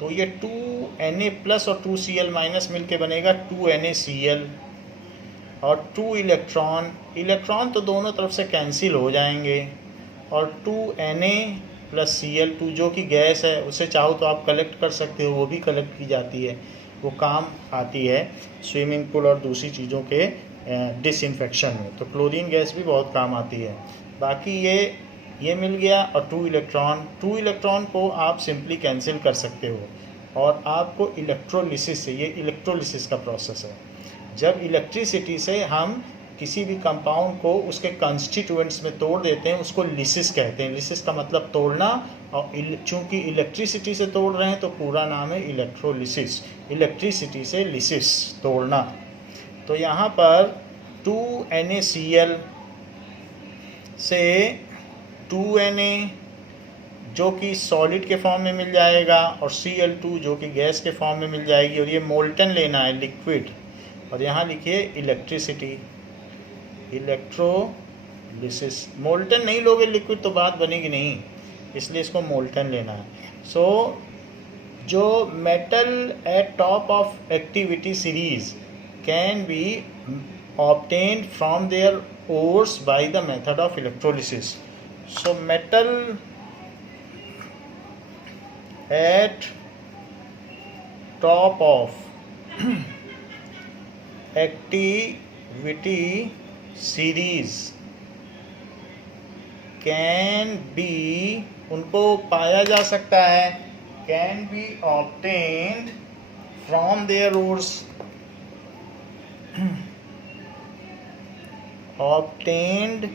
तो ये 2Na+ और 2Cl- मिलके बनेगा 2NaCl, और 2 इलेक्ट्रॉन तो दोनों तरफ से कैंसिल हो जाएंगे, और 2Na+Cl2 जो कि गैस है, उसे चाहो तो आप कलेक्ट कर सकते हो, वो भी कलेक्ट की जाती है, वो काम आती है स्विमिंग पूल और दूसरी चीज़ों के डिसइंफेक्शन में। तो क्लोरीन गैस भी बहुत काम आती है। बाकी ये मिल गया, और 2 इलेक्ट्रॉन को आप सिंपली कैंसिल कर सकते हो, और आपको इलेक्ट्रोलिसिस से, ये इलेक्ट्रोलिसिस का प्रोसेस है। जब इलेक्ट्रिसिटी से हम किसी भी कंपाउंड को उसके कंस्टिट्यूएंट्स में तोड़ देते हैं, उसको लिसिस कहते हैं। लिसिस का मतलब तोड़ना, और चूंकि इलेक्ट्रिसिटी से तोड़ रहे हैं तो पूरा नाम है इलेक्ट्रोलिसिस। इलेक्ट्रिसिटी से लिसिस, तोड़ना। तो यहाँ पर 2NaCl से 2Na जो कि सॉलिड के फॉर्म में मिल जाएगा, और Cl2 जो कि गैस के फॉर्म में मिल जाएगी, और ये मोल्टन लेना है, लिक्विड। और यहाँ लिखिए इलेक्ट्रिसिटी, इलेक्ट्रोलिसिस। मोल्टन नहीं लोगे लिक्विड तो बात बनेगी नहीं, इसलिए इसको मोल्टन लेना है। सो जो metal at top of activity series can be obtained from their ores by the method of electrolysis. So metal at top of activity series can be, उनको पाया जा सकता है, can be obtained from their ores, obtained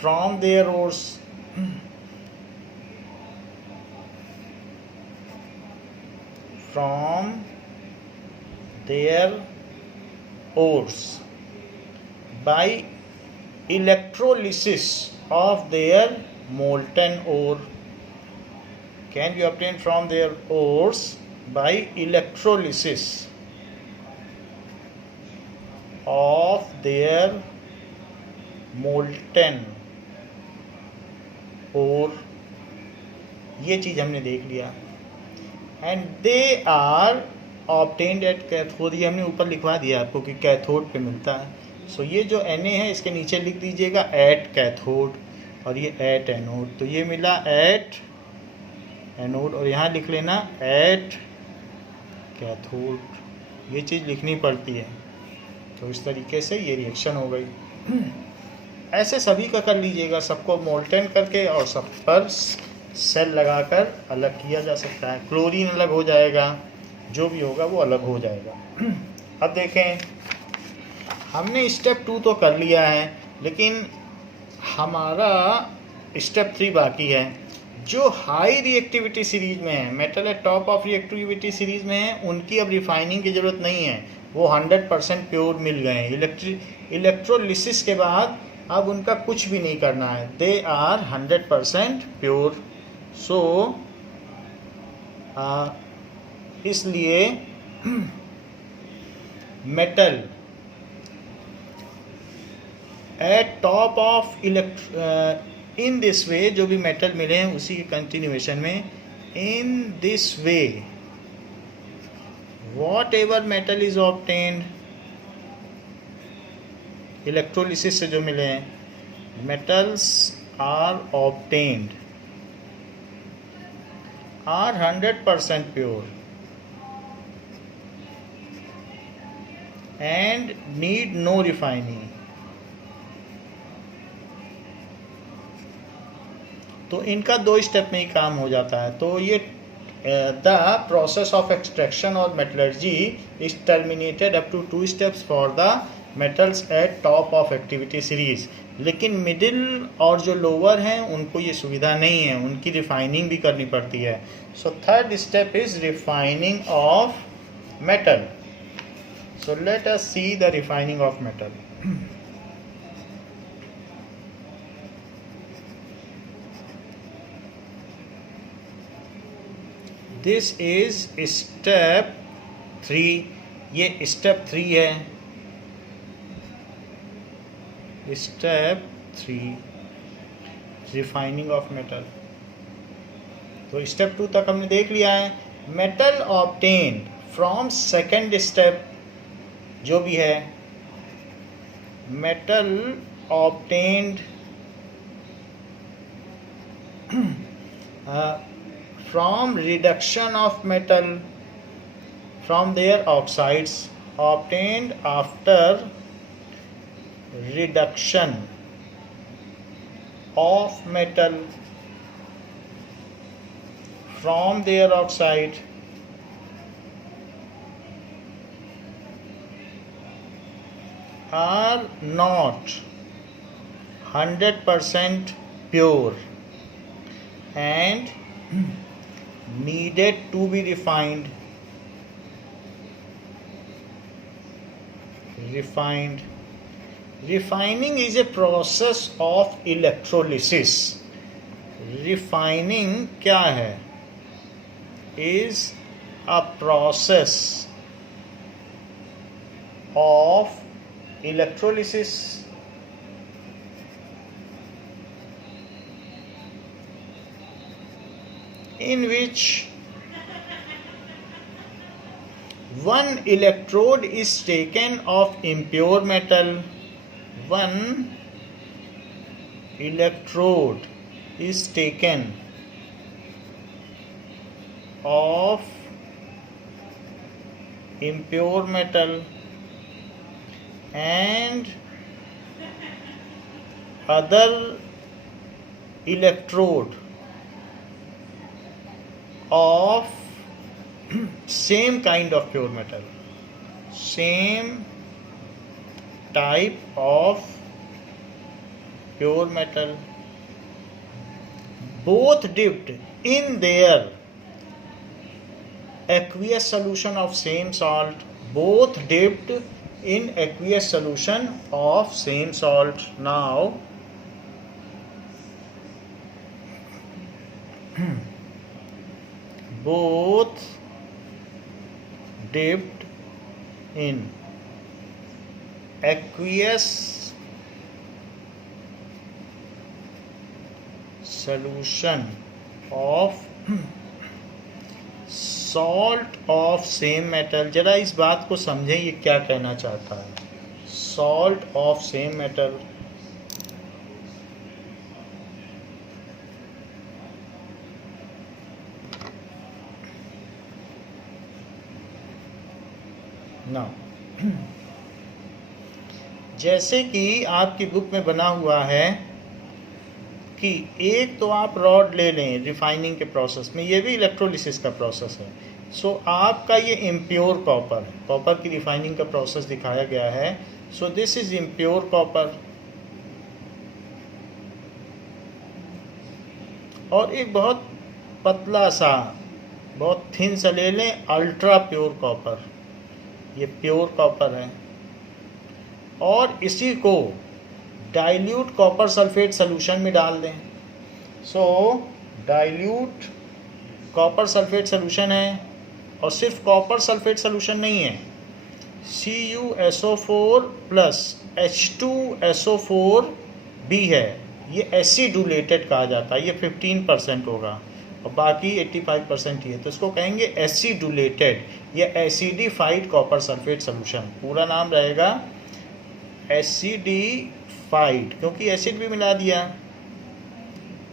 from their ores, from their ores by electrolysis of their molten ore, can be obtained from their ores by electrolysis of their molten ore. ये चीज़ हमने देख लिया. And they are obtained at cathode, ये हमने ऊपर लिखवा दिया आपको कि कैथोड पे मिलता है. सो ये जो Na है इसके नीचे लिख दीजिएगा एट कैथोड और ये एट एनोड. तो ये मिला एट एनोड और यहाँ लिख लेना एट कैथोड. ये चीज़ लिखनी पड़ती है. तो इस तरीके से ये रिएक्शन हो गई. ऐसे सभी का कर लीजिएगा, सबको मोल्टेन करके और सब पर सेल लगाकर अलग किया जा सकता है. क्लोरीन अलग हो जाएगा, जो भी होगा वो अलग हो जाएगा. अब देखें, हमने स्टेप 2 तो कर लिया है, लेकिन हमारा स्टेप 3 बाकी है. जो हाई रिएक्टिविटी सीरीज में है, metal at top of reactivity series में है, उनकी अब रिफाइनिंग की ज़रूरत नहीं है. वो 100% प्योर मिल गए हैं. इलेक्ट्रोलिसिस के बाद अब उनका कुछ भी नहीं करना है. They are 100% pure. सो इसलिए metal at top of in this way, जो भी मेटल मिले हैं उसी के कंटिन्यूएशन में, in this way whatever metal is obtained, electrolysis से जो मिले हैं, metals are obtained are 100% pure and need no refining. तो इनका 2 स्टेप में ही काम हो जाता है. तो ये द प्रोसेस ऑफ एक्सट्रैक्शन और metallurgy is terminated up to 2 steps for the metals at top of activity series. लेकिन मिडिल और जो लोअर हैं उनको ये सुविधा नहीं है, उनकी रिफाइनिंग भी करनी पड़ती है. So third step is refining of metal. So let us see the refining of metal. This is step 3. ये स्टेप 3 है. Step 3 refining of metal. तो स्टेप 2 तक हमने देख लिया है. Metal obtained from second step, जो भी है, metal obtained from reduction of metal from their oxides, obtained after reduction of metal from their oxide are not 100% pure and needed to be refined. Refining is a process of electrolysis. Refining क्या है? Is a process of electrolysis in which one electrode is taken of impure metal one electrode is taken of impure metal and other electrode of same kind of pure metal, same type of pure metal, both dipped in their aqueous solution of same salt, both dipped in aqueous solution of same salt. Now both dipped in aqueous solution of salt of same metal. जरा इस बात को समझें, ये क्या कहना चाहता है, सॉल्ट ऑफ सेम मेटल। ना जैसे कि आपकी बुक में बना हुआ है कि एक तो आप रॉड ले लें रिफाइनिंग के प्रोसेस में, ये भी इलेक्ट्रोलिसिस का प्रोसेस है। सो आपका ये इम्प्योर कॉपर है, कॉपर की रिफाइनिंग का प्रोसेस दिखाया गया है। सो दिस इज इम्प्योर कॉपर। और एक बहुत पतला सा, बहुत थिन सा ले लें अल्ट्रा प्योर कॉपर, ये प्योर कॉपर है। और इसी को डाइल्यूट कॉपर सल्फेट सॉल्यूशन में डाल दें। सो डाइल्यूट कॉपर सल्फेट सॉल्यूशन है, और सिर्फ कॉपर सल्फेट सॉल्यूशन नहीं है, CuSO4 प्लस H2SO4 भी है। ये एसिडुलेटेड कहा जाता है, ये 15% होगा और बाकी 85% ही है, तो इसको कहेंगे एसिडुलेटेड या एसिडिफाइड कॉपर सल्फेट सॉल्यूशन। पूरा नाम रहेगा एसिडिफाइड, क्योंकि एसिड भी मिला दिया,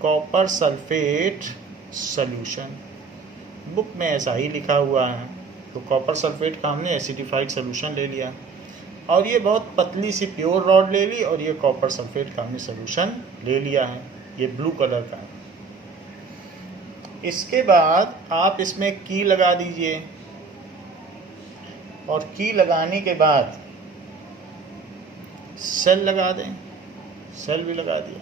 कॉपर सल्फेट सॉल्यूशन। बुक में ऐसा ही लिखा हुआ है, तो कॉपर सल्फेट का हमने एसिडिफाइड सॉल्यूशन ले लिया, और ये बहुत पतली सी प्योर रॉड ले ली, और ये कॉपर सल्फेट का हमने सॉल्यूशन ले लिया है, ये ब्लू कलर का है। इसके बाद आप इसमें की लगा दीजिए, और की लगाने के बाद सेल लगा दें, सेल भी लगा दिए,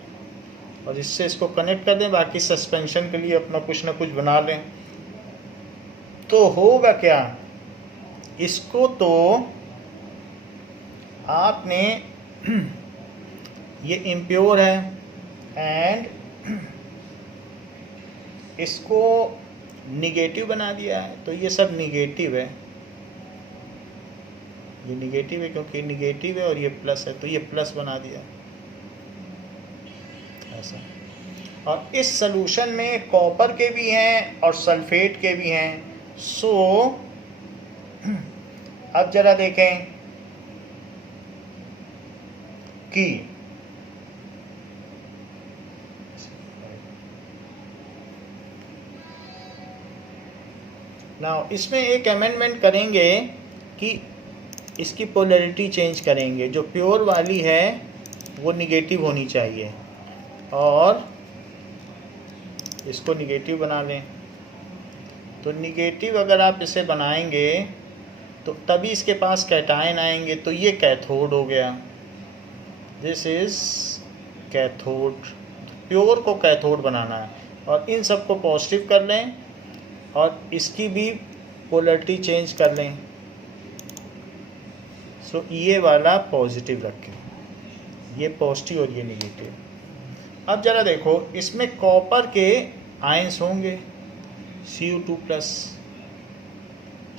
और इससे इसको कनेक्ट कर दें। बाकी सस्पेंशन के लिए अपना कुछ ना कुछ बना लें। तो होगा क्या, इसको तो आपने ये इम्प्योर है एंड इसको निगेटिव बना दिया है, तो ये सब निगेटिव है, ये निगेटिव है क्योंकि निगेटिव है, और ये प्लस है तो ये प्लस बना दिया ऐसा। और इस सलूशन में कॉपर के भी हैं और सल्फेट के भी हैं। सो अब जरा देखें कि नाउ इसमें एक अमेंडमेंट करेंगे कि इसकी पोलैरिटी चेंज करेंगे। जो प्योर वाली है वो निगेटिव होनी चाहिए, और इसको निगेटिव बना लें। तो निगेटिव अगर आप इसे बनाएंगे तो तभी इसके पास कैटायन आएंगे, तो ये कैथोड हो गया, दिस इज कैथोड। प्योर को कैथोड बनाना है, और इन सब को पॉजिटिव कर लें, और इसकी भी पोलैरिटी चेंज कर लें। सो ये वाला पॉजिटिव रखें, ये पॉजिटिव और ये निगेटिव। अब जरा देखो, इसमें कॉपर के आयंस होंगे Cu2+,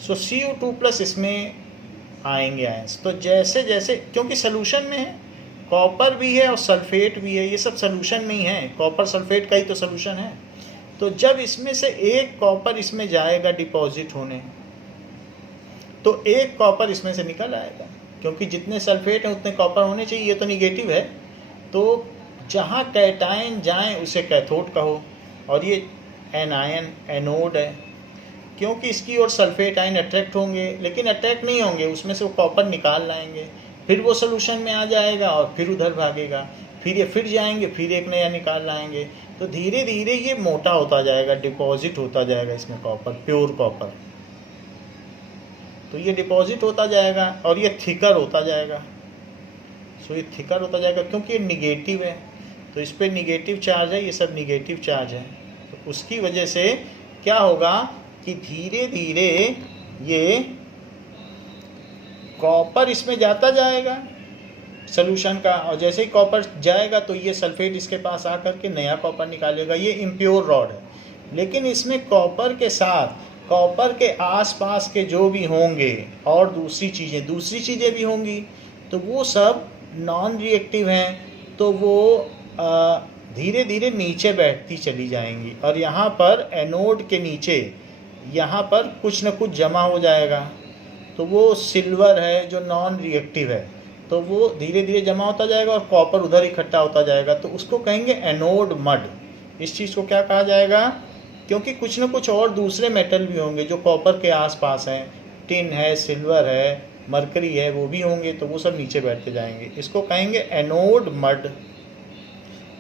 सो Cu2+ इसमें आएंगे आयंस। तो जैसे जैसे, क्योंकि सलूशन में है, कॉपर भी है और सल्फेट भी है, ये सब सलूशन में ही है, कॉपर सल्फेट का ही तो सलूशन है। तो जब इसमें से एक कॉपर इसमें जाएगा डिपॉजिट होने, तो एक कॉपर इसमें से निकल आएगा, क्योंकि जितने सल्फेट हैं उतने कॉपर होने चाहिए, ये तो निगेटिव है। तो जहाँ कैटायन जाएं उसे कैथोड कहो, और ये एनायन एनोड है, क्योंकि इसकी ओर सल्फेट आयन अट्रैक्ट होंगे, लेकिन अट्रैक्ट नहीं होंगे, उसमें से वो कॉपर निकाल लाएंगे, फिर वो सोल्यूशन में आ जाएगा और फिर उधर भागेगा, फिर ये फिर जाएंगे, फिर एक नया निकाल लाएंगे। तो धीरे धीरे ये मोटा होता जाएगा, डिपॉजिट होता जाएगा इसमें कॉपर, प्योर कॉपर। तो ये डिपॉजिट होता जाएगा और ये थिकर होता जाएगा। सो ये थिकर होता जाएगा क्योंकि ये निगेटिव है, तो इस पर निगेटिव चार्ज है, ये सब निगेटिव चार्ज है। तो उसकी वजह से क्या होगा कि धीरे धीरे ये कॉपर इसमें जाता जाएगा सॉल्यूशन का, और जैसे ही कॉपर जाएगा तो ये सल्फेट इसके पास आकर के नया कॉपर निकालेगा। ये इम्प्योर रॉड है, लेकिन इसमें कॉपर के साथ कॉपर के आसपास के जो भी होंगे और दूसरी चीज़ें भी होंगी, तो वो सब नॉन रिएक्टिव हैं, तो वो धीरे धीरे नीचे बैठती चली जाएंगी, और यहाँ पर एनोड के नीचे यहाँ पर कुछ न कुछ जमा हो जाएगा। तो वो सिल्वर है जो नॉन रिएक्टिव है, तो वो धीरे धीरे जमा होता जाएगा और कॉपर उधर इकट्ठा होता जाएगा, तो उसको कहेंगे एनोड मड। इस चीज़ को क्या कहा जाएगा, क्योंकि कुछ न कुछ और दूसरे मेटल भी होंगे जो कॉपर के आसपास हैं, टिन है, सिल्वर है, मरकरी है, वो भी होंगे, तो वो सब नीचे बैठते जाएंगे, इसको कहेंगे एनोड मड।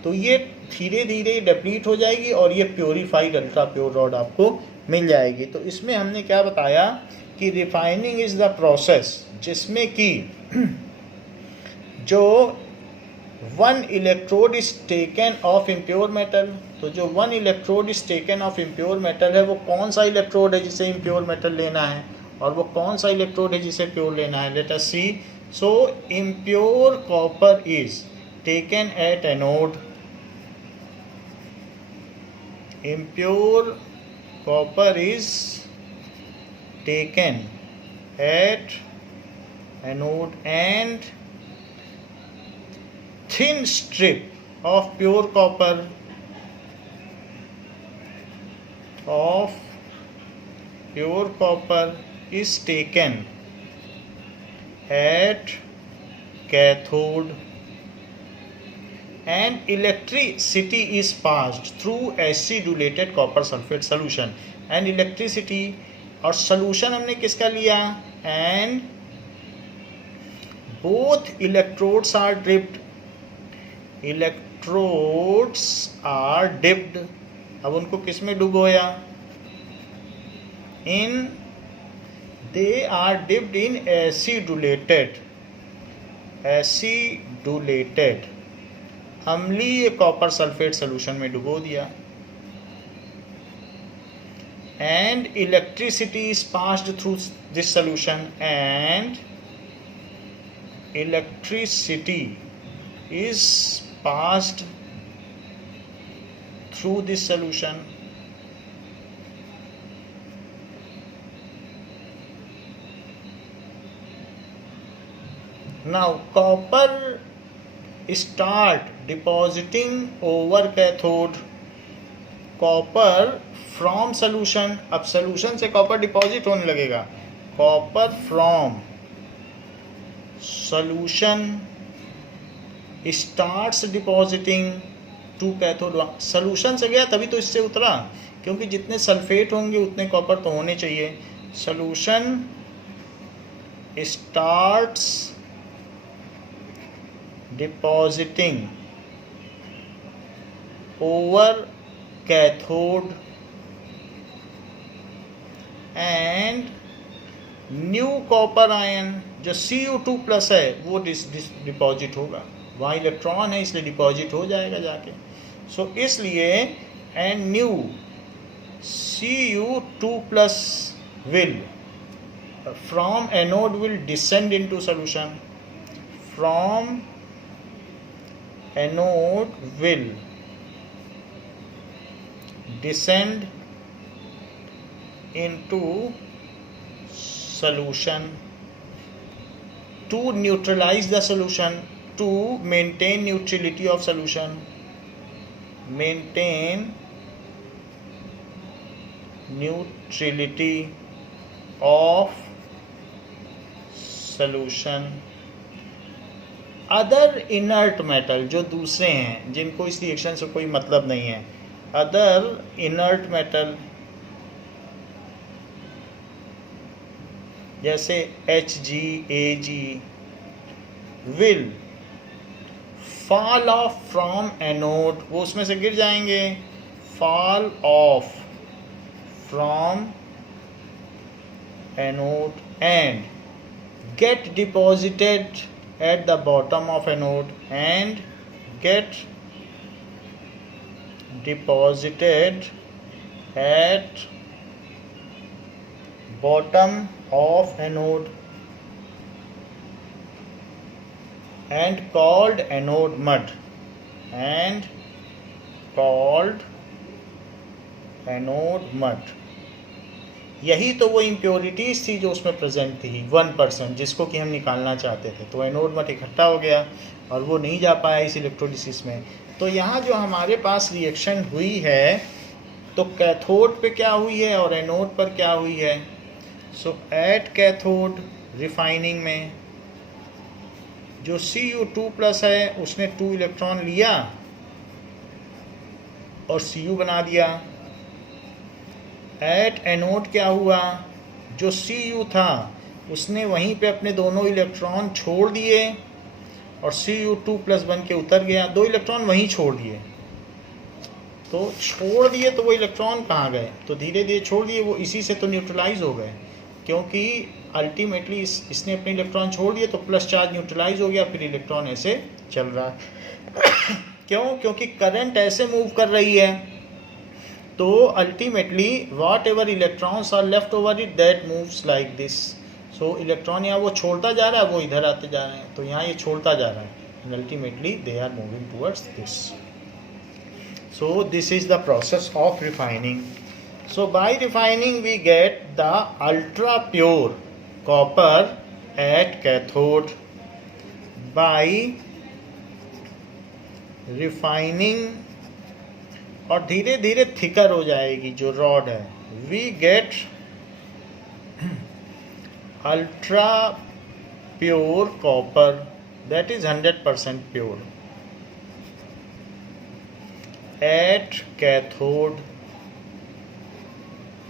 तो ये धीरे धीरे डिप्लीट हो जाएगी और ये प्योरीफाइड अल्ट्रा प्योर रॉड आपको मिल जाएगी। तो इसमें हमने क्या बताया कि रिफाइनिंग इज़ द प्रोसेस जिसमें कि जो 1 electrode is taken of impure metal, तो जो 1 electrode is taken of impure metal है, वो कौन सा इलेक्ट्रोड है जिसे इम्प्योर मेटल लेना है, और वो कौन सा इलेक्ट्रोड है जिसे प्योर लेना है। Let us see. So impure copper is taken at anode, impure copper is taken at anode and thin strip of pure copper is taken at cathode and electricity is passed through acidulated copper sulfate solution। and electricity और solution हमने किसका लिया, and both electrodes are dipped, electrodes are dipped. अब उनको किस में डुबोया, they are dipped in एसिडुलेटेड अम्लीय copper sulphate solution में डुबो दिया। And electricity is passed through this solution, and electricity is passed through this solution। now copper start depositing over cathode, copper from solution। अब solution से copper deposit होने लगेगा, copper from solution starts depositing to cathode. Solution से गया तभी तो इससे उतरा, क्योंकि जितने सल्फेट होंगे उतने कॉपर तो होने चाहिए। Solution starts depositing over cathode and new copper ion जो Cu2+ है वो डिपॉजिट होगा, वहाँ इलेक्ट्रॉन है इसलिए डिपॉजिट हो जाएगा जाके। सो इसलिए and new Cu2+ will from anode will descend into solution, from anode will descend into solution to neutralize the solution, to maintain neutrality of solution, maintain neutrality of solution other inert metal, जो दूसरे हैं जिनको इस reaction से कोई मतलब नहीं है, अदर इनर्ट मेटल जैसे HgAg will fall of from anode, वो उसमें से गिर जाएंगे, fall of from anode and get deposited at the bottom of anode and get deposited at bottom of anode and called anode mud and called anode mud। यही तो वो impurities थी जो उसमें प्रेजेंट थी 1%, जिसको कि हम निकालना चाहते थे। तो एनोड मट इकट्ठा हो गया और वो नहीं जा पाया इस इलेक्ट्रोलिसिस में। तो यहाँ जो हमारे पास रिएक्शन हुई है, तो कैथोड पे क्या हुई है और एनोड पर क्या हुई है। सो एट कैथोड रिफाइनिंग में जो Cu2+ है उसने 2 इलेक्ट्रॉन लिया और Cu बना दिया। एट एनोड क्या हुआ, जो Cu था उसने वहीं पे अपने दोनों इलेक्ट्रॉन छोड़ दिए और Cu2+ बन के उतर गया, 2 इलेक्ट्रॉन वहीं छोड़ दिए। तो छोड़ दिए तो वो इलेक्ट्रॉन कहाँ गए, तो धीरे धीरे छोड़ दिए, वो इसी से तो न्यूट्रलाइज हो गए, क्योंकि अल्टीमेटली इसने अपने इलेक्ट्रॉन छोड़ दिए तो प्लस चार्ज न्यूट्रलाइज हो गया, फिर इलेक्ट्रॉन ऐसे चल रहा है। क्यों, क्योंकि करंट ऐसे मूव कर रही है, तो ultimately whatever electrons are left over it that moves like this. So electron यहाँ वो छोड़ता जा रहा है, वो इधर आते जा रहे हैं, तो यहाँ ये छोड़ता जा रहा है and ultimately they are moving towards this. So this is the process of refining. So by refining we get the ultra pure copper at cathode. By refining और धीरे धीरे थिकर हो जाएगी जो रॉड है, we get ultra pure copper that is 100% pure at cathode,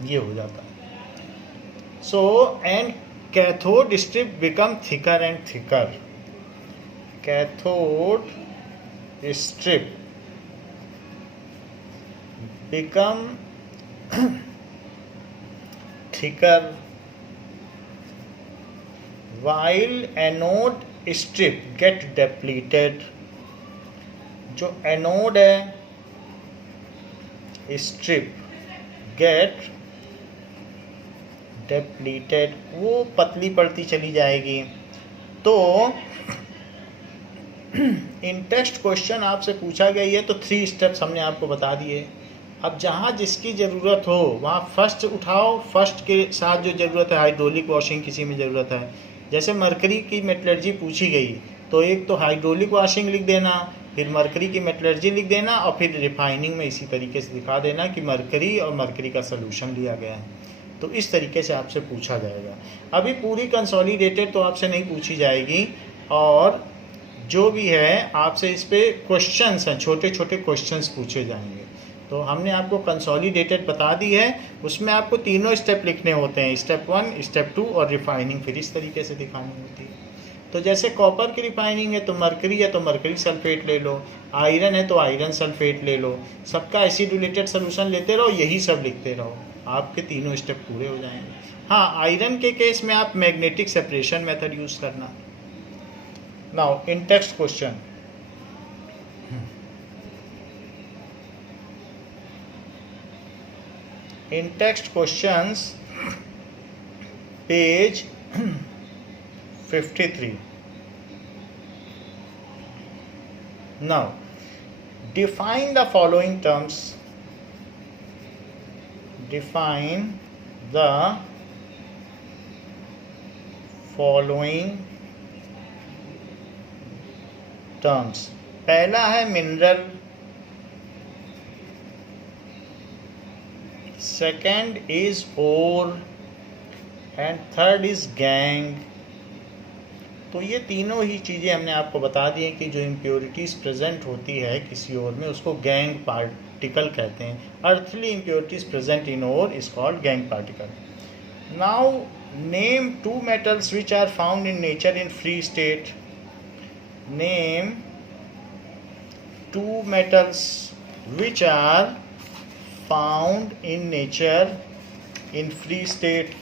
ये हो जाता है। So and cathode strip become thicker and thicker. Cathode strip become thicker while anode strip get depleted। जो एनोड है स्ट्रिप गेट डेप्लीटेड, वो पतली पड़ती चली जाएगी। तो इन टेक्स्ट क्वेश्चन आपसे पूछा गया है, तो 3 स्टेप्स हमने आपको बता दिए। अब जहाँ जिसकी ज़रूरत हो वहाँ फर्स्ट उठाओ, फर्स्ट के साथ जो ज़रूरत है हाइड्रोलिक वॉशिंग किसी में ज़रूरत है, जैसे मरकरी की मेटलर्जी पूछी गई तो एक तो हाइड्रोलिक वॉशिंग लिख देना, फिर मरकरी की मेटलर्जी लिख देना और फिर रिफाइनिंग में इसी तरीके से दिखा देना कि मरकरी और मरकरी का सलूशन लिया गया है। तो इस तरीके से आपसे पूछा जाएगा। अभी पूरी कंसोलिडेटेड तो आपसे नहीं पूछी जाएगी, और जो भी है आपसे इस पे क्वेश्चंस हैं, छोटे छोटे क्वेश्चंस पूछे जाएंगे। तो हमने आपको कंसोलिडेटेड बता दी है, उसमें आपको तीनों स्टेप लिखने होते हैं, स्टेप 1, स्टेप 2 और रिफाइनिंग फिर इस तरीके से दिखानी होती है। तो जैसे कॉपर की रिफाइनिंग है तो मरकरी है तो मरकरी सल्फेट ले लो, आयरन है तो आयरन सल्फेट ले लो, सबका एसिड रिलेटेड सोल्यूशन लेते रहो, यही सब लिखते रहो, आपके तीनों स्टेप पूरे हो जाएंगे। हाँ, आयरन के केस में आप मैग्नेटिक सेपरेशन मेथड यूज़ करना। Now in text question, in text questions page 53, now define the following terms, define the following terms। पहला है mineral, second is ore and third is gang, तो ये तीनों ही चीज़ें हमने आपको बता दी हैं कि जो इम्प्योरिटीज़ प्रेजेंट होती है किसी ओर में उसको गैंग पार्टिकल कहते हैं. Earthly impurities present in ore is called gangue particle. Now name 2 metals which are found in nature in free state. Name 2 metals which are found in nature in free state.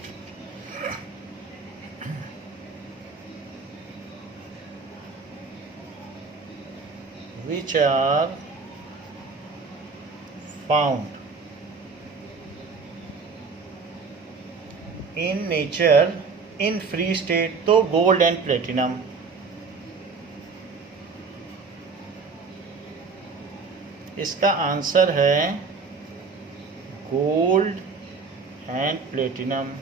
Which are found in nature in free state. तो gold and platinum. इसका answer है gold and platinum.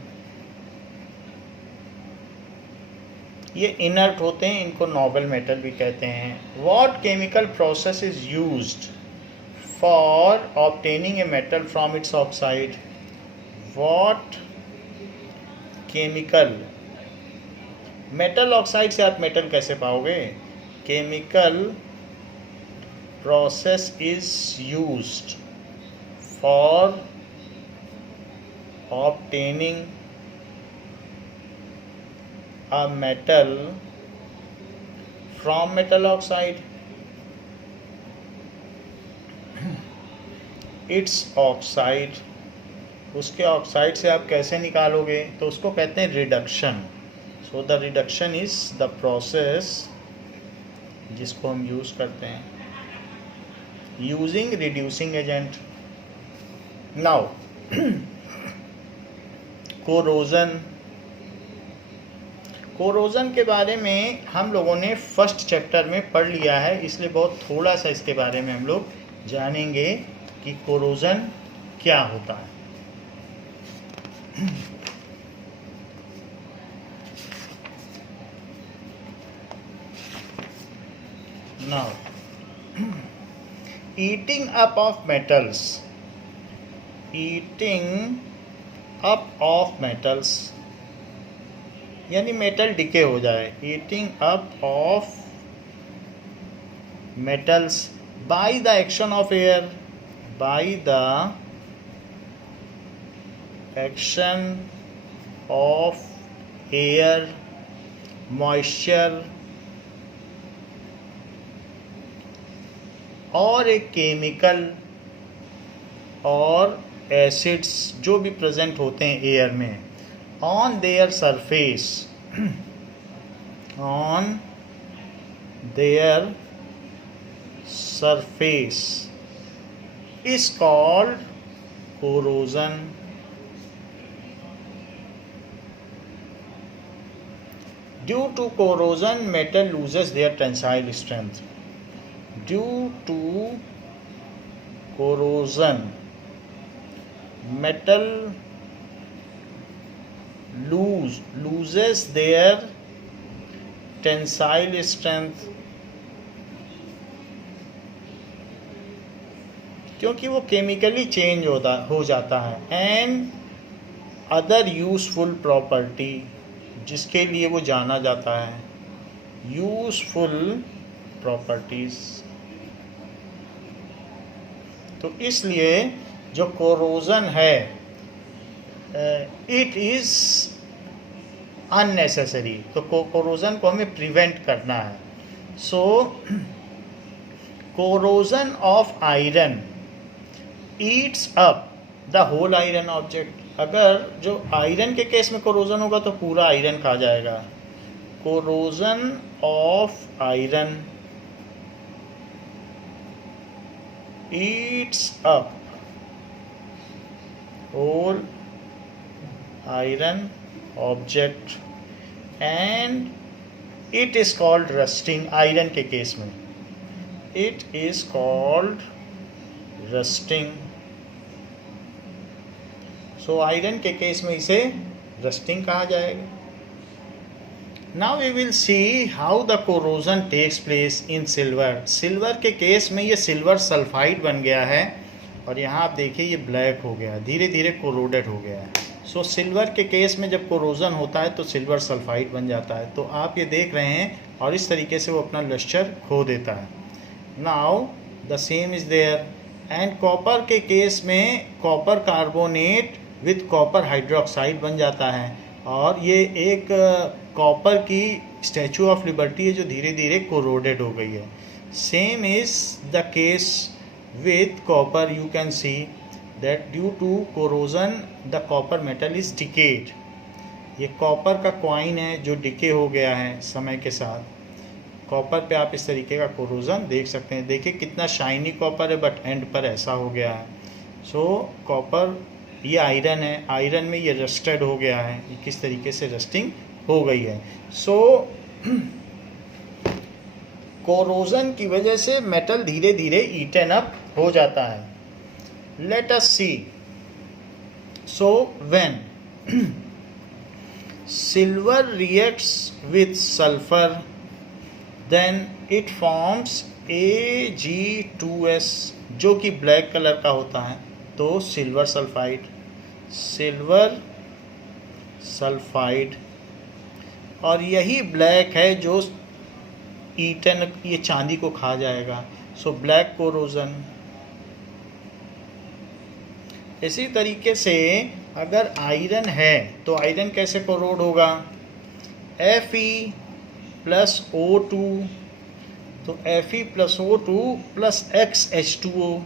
ये inert होते हैं, इनको Nobel metal भी कहते हैं. What chemical process is used for obtaining a metal from its oxide. What chemical, metal oxide से आप मेटल कैसे पाओगे. Chemical process is used for obtaining a metal from metal oxide. Its oxide, उसके oxide से आप कैसे निकालोगे, तो उसको कहते हैं reduction. So the reduction is the process जिसको हम यूज करते हैं using reducing agent. Now corrosion. Corrosion के बारे में हम लोगों ने फर्स्ट चैप्टर में पढ़ लिया है, इसलिए बहुत थोड़ा सा इसके बारे में हम लोग जानेंगे कि कोरोजन क्या होता है. Now eating up of metals. Eating up of metals यानी मेटल डिके हो जाए. Eating up of metals by the action of air. By the action of air, moisture और एक केमिकल और एसिड्स जो भी प्रेजेंट होते हैं एयर में, on their surface on their surface is called corrosion. Due to corrosion metal loses their tensile strength. Due to corrosion metal loses their tensile strength. क्योंकि वो केमिकली चेंज हो जाता है. एंड अदर यूजफुल प्रॉपर्टी जिसके लिए वो जाना जाता है, यूजफुल प्रॉपर्टीज. तो इसलिए जो कोरोजन है इट इज़ अननेसेसरी. तो कोरोजन को हमें प्रिवेंट करना है. So corrosion of iron eats up the whole iron object. अगर जो आयरन के केस में कोरोजन होगा तो पूरा आयरन खा जाएगा. Corrosion of iron eats up whole iron object and it is called rusting. Iron के केस में it is called rusting. so iron के केस में इसे रस्टिंग कहा जाएगा. now we will see how the corrosion takes place in silver. Silver के case में ये सिल्वर सल्फाइड बन गया है और यहाँ आप देखिए ये ब्लैक हो गया, धीरे धीरे कोरोडेड हो गया है. सो सिल्वर के केस में जब कोरोजन होता है तो सिल्वर सल्फाइड बन जाता है। तो आप ये देख रहे हैं और इस तरीके से वो अपना लस्टर खो देता है। Now the same is there. And copper के केस में copper carbonate with copper hydroxide बन जाता है और ये एक कॉपर की स्टैचू ऑफ लिबर्टी है जो धीरे धीरे कोरोडेड हो गई है। Same is the case with copper. You can see that due to corrosion the copper metal is decayed। ये कॉपर का कॉइन है जो डिके हो गया है समय के साथ। कॉपर पे आप इस तरीके का कोरोजन देख सकते हैं। देखिए कितना शाइनी कॉपर है बट एंड पर ऐसा हो गया है। सो कॉपर, ये आयरन है, आयरन में ये रस्टेड हो गया है, ये किस तरीके से रस्टिंग हो गई है। सो कोरोजन की वजह से मेटल धीरे धीरे ईटन अप हो जाता है। Let us see. So when silver reacts with sulfur, then it forms Ag2S जो कि ब्लैक कलर का होता है। तो सिल्वर सल्फाइड और यही ब्लैक है जो ईटन, ये चांदी को खा जाएगा। So black corrosion. इसी तरीके से अगर आयरन है तो आयरन कैसे कोरोड होगा? Fe प्लस O2, तो Fe plus O2 plus XH2O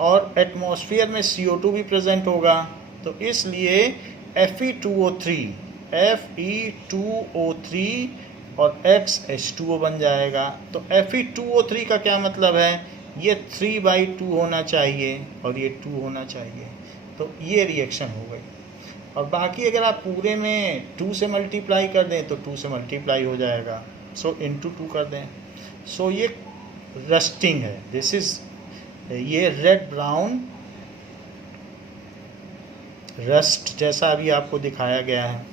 और एटमॉस्फेयर में CO2 भी प्रेजेंट होगा तो इसलिए Fe2O3 और XH2O बन जाएगा। तो Fe2O3 का क्या मतलब है? ये 3/2 होना चाहिए और ये 2 होना चाहिए। तो ये रिएक्शन हो गई। और बाकी अगर आप पूरे में 2 से मल्टीप्लाई कर दें तो 2 से मल्टीप्लाई हो जाएगा। सो इंटू 2 कर दें। सो ये रस्टिंग है। दिस इज, ये रेड ब्राउन रस्ट जैसा अभी आपको दिखाया गया है।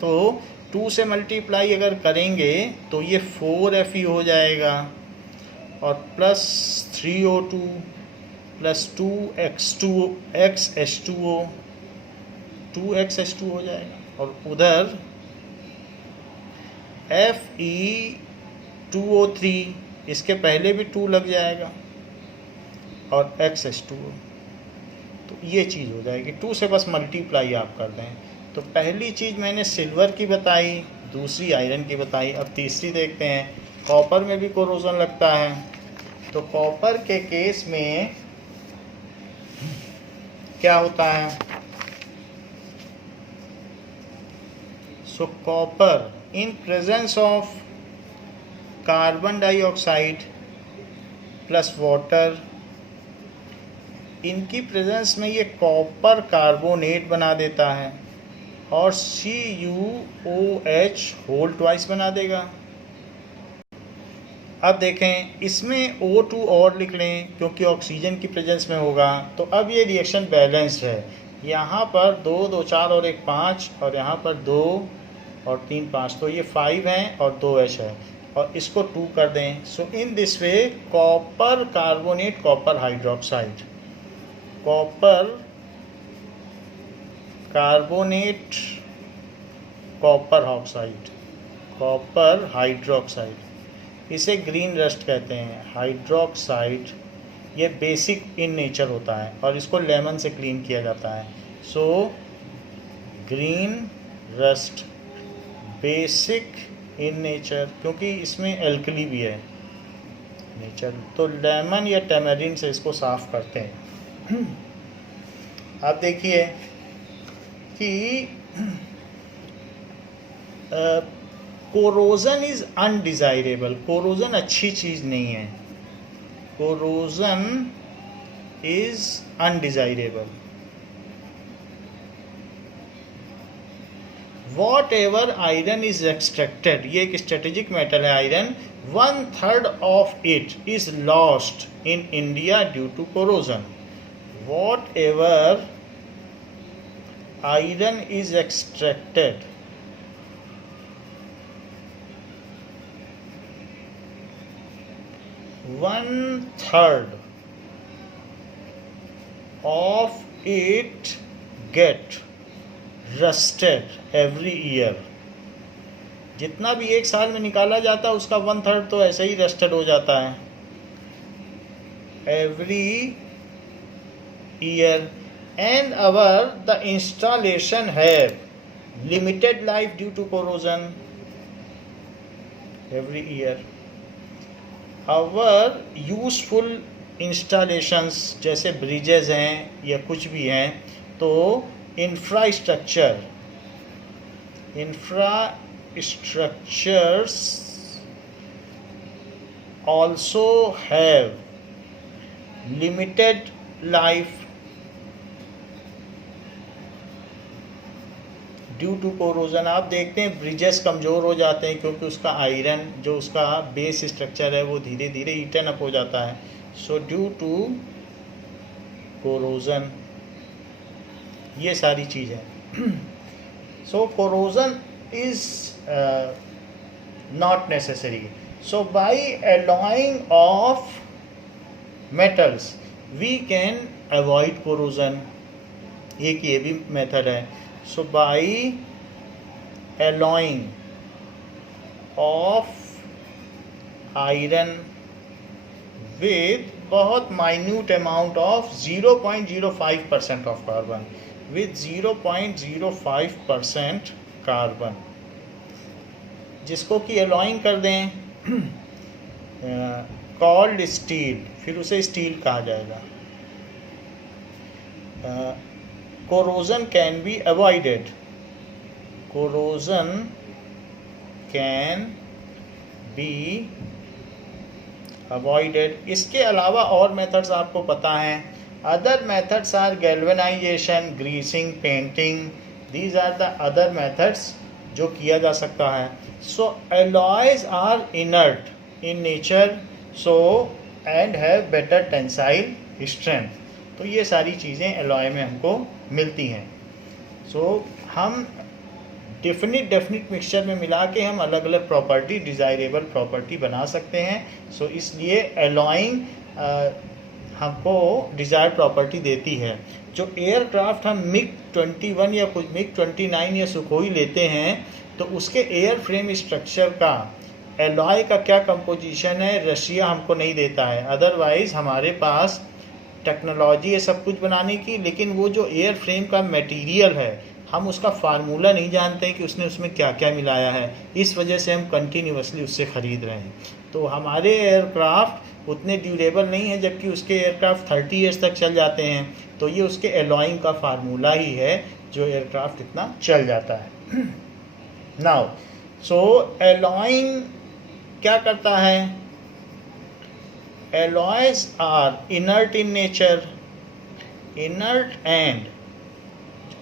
तो 2 से मल्टीप्लाई अगर करेंगे तो ये 4Fe हो जाएगा और plus 3O2 plus 2XH2O 2XH2 हो जाएगा और उधर Fe2O3 इसके पहले भी 2 लग जाएगा और XH2O। तो ये चीज़ हो जाएगी। 2 से बस मल्टीप्लाई आप कर दें। तो पहली चीज़ मैंने सिल्वर की बताई, दूसरी आयरन की बताई। अब तीसरी देखते हैं। कॉपर में भी कोरोजन लगता है। तो कॉपर के केस में क्या होता है? सो copper in presence of carbon dioxide plus water, इनकी प्रेजेंस में ये कॉपर कार्बोनेट बना देता है और CuOH होल ट्वाइस बना देगा। अब देखें इसमें O2 और लिख लें क्योंकि ऑक्सीजन की प्रेजेंस में होगा। तो अब ये रिएक्शन बैलेंस्ड है। यहाँ पर 2 2 4 और 1 5 और यहाँ पर 2 और 3 5, तो ये 5 हैं और 2H है और इसको 2 कर दें। So in this way copper carbonate copper hydroxide, copper carbonate copper oxide, copper hydroxide, इसे ग्रीन रस्ट कहते हैं। हाइड्रोक्साइड ये बेसिक इन नेचर होता है और इसको लेमन से क्लीन किया जाता है। So green rust basic in nature, क्योंकि इसमें एल्कली भी है नेचर, तो लेमन या टेमरिन से इसको साफ करते हैं। आप देखिए कि कोरोजन इज अनडिजायरेबल। कोरोजन अच्छी चीज़ नहीं है। Corrosion is undesirable. Whatever iron is extracted, ये एक स्ट्रेटेजिक मेटल है iron, 1/3 of it is lost in India due to corrosion. Whatever iron is extracted, (1/3) of it get rusted every year. जितना भी एक साल में निकाला जाता है उसका 1/3 तो ऐसे ही रस्टेड हो जाता है every year. And the installation have limited life due to corrosion every year. Our useful installations जैसे ब्रिजेज हैं या कुछ भी हैं, तो infrastructures also have limited life due to corrosion. आप देखते हैं ब्रिजेस कमज़ोर हो जाते हैं क्योंकि उसका आयरन जो उसका बेस स्ट्रक्चर है वो धीरे धीरे ईटन अप हो जाता है. सो ड्यू टू कोरोजन ये सारी चीज़ें. So corrosion is not necessary. So by alloying of metals we can avoid corrosion. एक ये भी मेथड है. So by alloying of iron with बहुत minute amount of 0.05% of carbon, with 0.05% carbon, जिसको कि alloying कर दें cold steel, फिर उसे स्टील कहा जाएगा. Corrosion can be avoided. Corrosion can be avoided. इसके अलावा और मेथड्स आपको पता हैं. Other methods are galvanization, greasing, painting. These are the other methods जो किया जा सकता है. So alloys are inert in nature so and have better tensile strength. तो ये सारी चीज़ें एलॉय में हमको मिलती हैं. सो हम डेफिनिट मिक्सचर में मिला के हम अलग अलग प्रॉपर्टी, डिज़ायरेबल प्रॉपर्टी बना सकते हैं. सो इसलिए एलॉइंग हमको डिज़ायर्ड प्रॉपर्टी देती है. जो एयरक्राफ्ट हम MiG-21 या कुछ MiG-29 या सुखोई लेते हैं तो उसके एयर फ्रेम स्ट्रक्चर का एलॉय का क्या कंपोजिशन है रशिया हमको नहीं देता है. अदरवाइज़ हमारे पास टेक्नोलॉजी है सब कुछ बनाने की, लेकिन वो जो एयर फ्रेम का मटेरियल है हम उसका फार्मूला नहीं जानते हैं कि उसने उसमें क्या क्या मिलाया है. इस वजह से हम कंटिन्यूसली उससे ख़रीद रहे हैं. तो हमारे एयरक्राफ्ट उतने ड्यूरेबल नहीं है, जबकि उसके एयरक्राफ्ट 30 ईयर्स तक चल जाते हैं. तो ये उसके एलॉइंग का फार्मूला ही है जो एयरक्राफ्ट इतना चल जाता है. नाउ सो एलॉइंग क्या करता है? Alloys are inert in nature.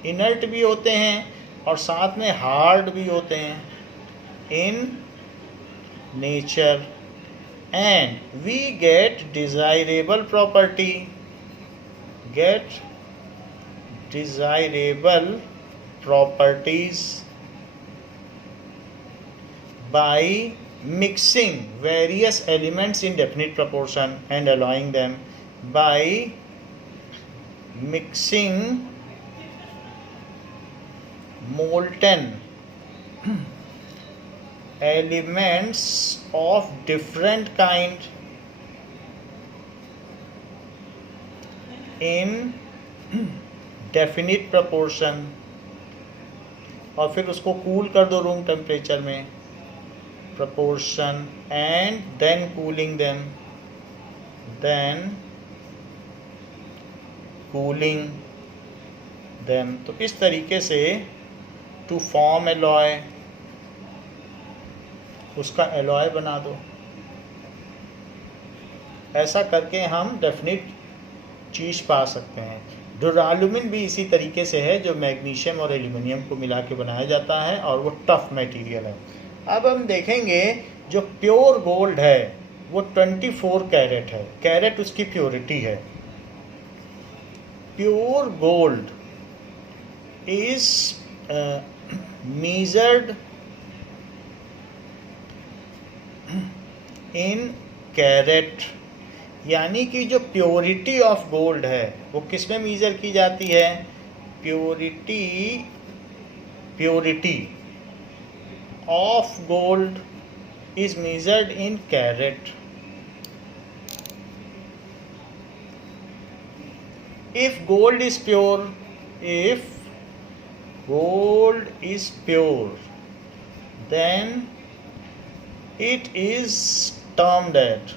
Inert भी होते हैं और साथ में hard भी होते हैं in nature, and we get desirable properties by mixing various elements in definite proportion and alloying them. By mixing molten elements of different kind in definite proportion, और फिर उसको कूल कर दो रूम टेम्परेचर में, proportion, and then cooling them, तो इस तरीके से to form alloy, उसका alloy बना दो. ऐसा करके हम डेफिनिट चीज़ पा सकते हैं. ड्यूरालुमिन भी इसी तरीके से है जो मैग्नीशियम और एल्यूमिनियम को मिला के बनाया जाता है और वो टफ मटेरियल है. अब हम देखेंगे जो प्योर गोल्ड है वो 24 कैरेट है. कैरेट उसकी प्योरिटी है. Pure gold is measured in carat, यानी कि जो प्योरिटी ऑफ गोल्ड है वो किस में मेजर की जाती है? purity of gold is measured in carat. If gold is pure, then it is termed at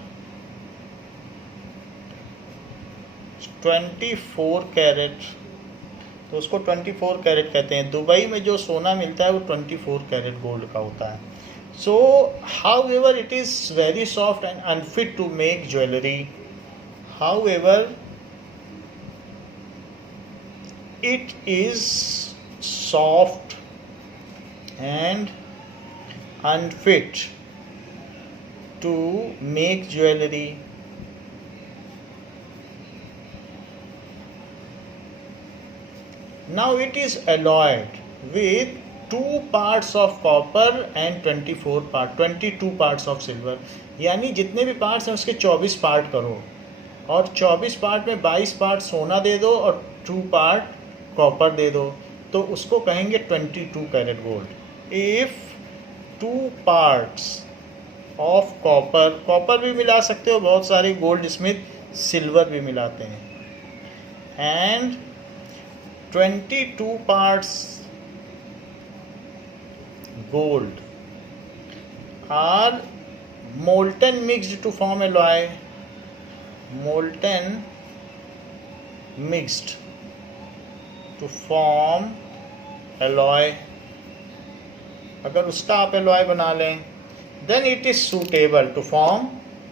24 carat. तो उसको 24 कैरेट कहते हैं. दुबई में जो सोना मिलता है वो 24 कैरेट गोल्ड का होता है. So however it is very soft and unfit to make jewellery. However it is soft and unfit to make jewelry. Now it is alloyed with 2 parts of copper and 22 parts of silver. यानी जितने भी parts हैं उसके 24 part करो और 24 part में 22 part सोना दे दो और 2 पार्ट कॉपर दे दो, तो उसको कहेंगे 22 carat gold. If 2 parts of copper भी मिला सकते हो, बहुत सारे गोल्ड स्मिथ सिल्वर भी मिलाते हैं, and 22 parts gold are molten mixed to form alloy. Molten mixed to form alloy. अगर उसका आप एलॉय बना लें, then it is suitable to form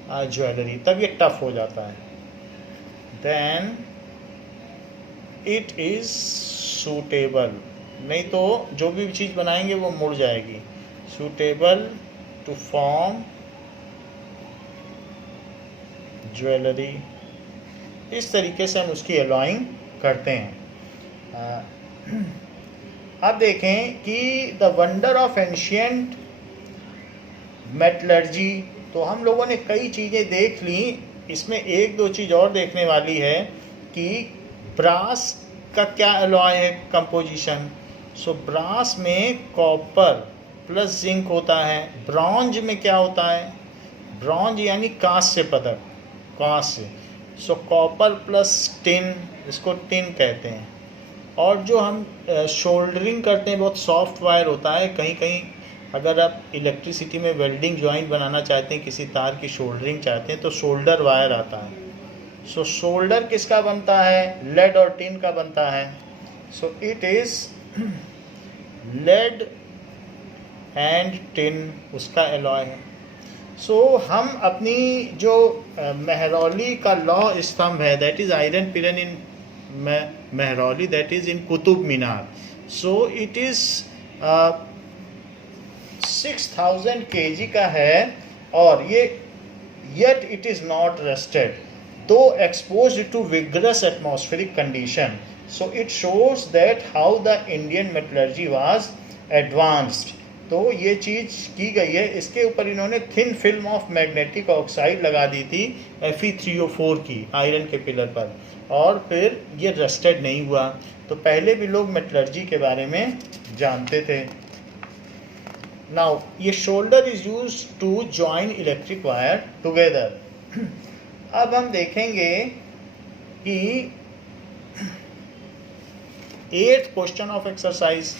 jewellery. तब ये टफ हो जाता है. Then it is suitable. नहीं तो जो भी चीज़ बनाएंगे वो मुड़ जाएगी. Suitable to form jewellery. इस तरीके से हम उसकी एलॉइंग करते हैं. अब देखें कि the wonder of ancient metallurgy. तो हम लोगों ने कई चीज़ें देख ली, इसमें एक दो चीज़ और देखने वाली है कि ब्रास का क्या अलॉय है कंपोजिशन. सो ब्रास में कॉपर प्लस जिंक होता है. ब्रॉन्ज में क्या होता है, ब्रॉन्ज यानी कांस्य पदक, कांस्य. सो कॉपर प्लस टिन, इसको टिन कहते हैं. और जो हम शोल्डरिंग करते हैं, बहुत सॉफ्ट वायर होता है. कहीं कहीं अगर आप इलेक्ट्रिसिटी में वेल्डिंग जॉइंट बनाना चाहते हैं, किसी तार की शोल्डरिंग चाहते हैं, तो शोल्डर वायर आता है. सो शोल्डर किसका बनता है, लेड और टिन का बनता है. So it is lead and tin, उसका एलॉय है. सो हम अपनी जो मेहरौली का लौ स्तंभ है, that is iron pillar in Mehrauli, that is in Qutub Minar. So it is 6000 kg का है और ये yet it is not rusted though exposed to vigorous atmospheric condition. So it shows that how the Indian metallurgy was advanced. तो ये चीज़ की गई है. इसके ऊपर इन्होंने thin film of magnetic oxide लगा दी थी Fe3O4 की आयरन के पिलर पर, और फिर ये रस्टेड नहीं हुआ. तो पहले भी लोग मेटलर्जी के बारे में जानते थे. नाउ ये solder is use to join electric wire together. अब हम देखेंगे कि 8th क्वेश्चन ऑफ एक्सरसाइज.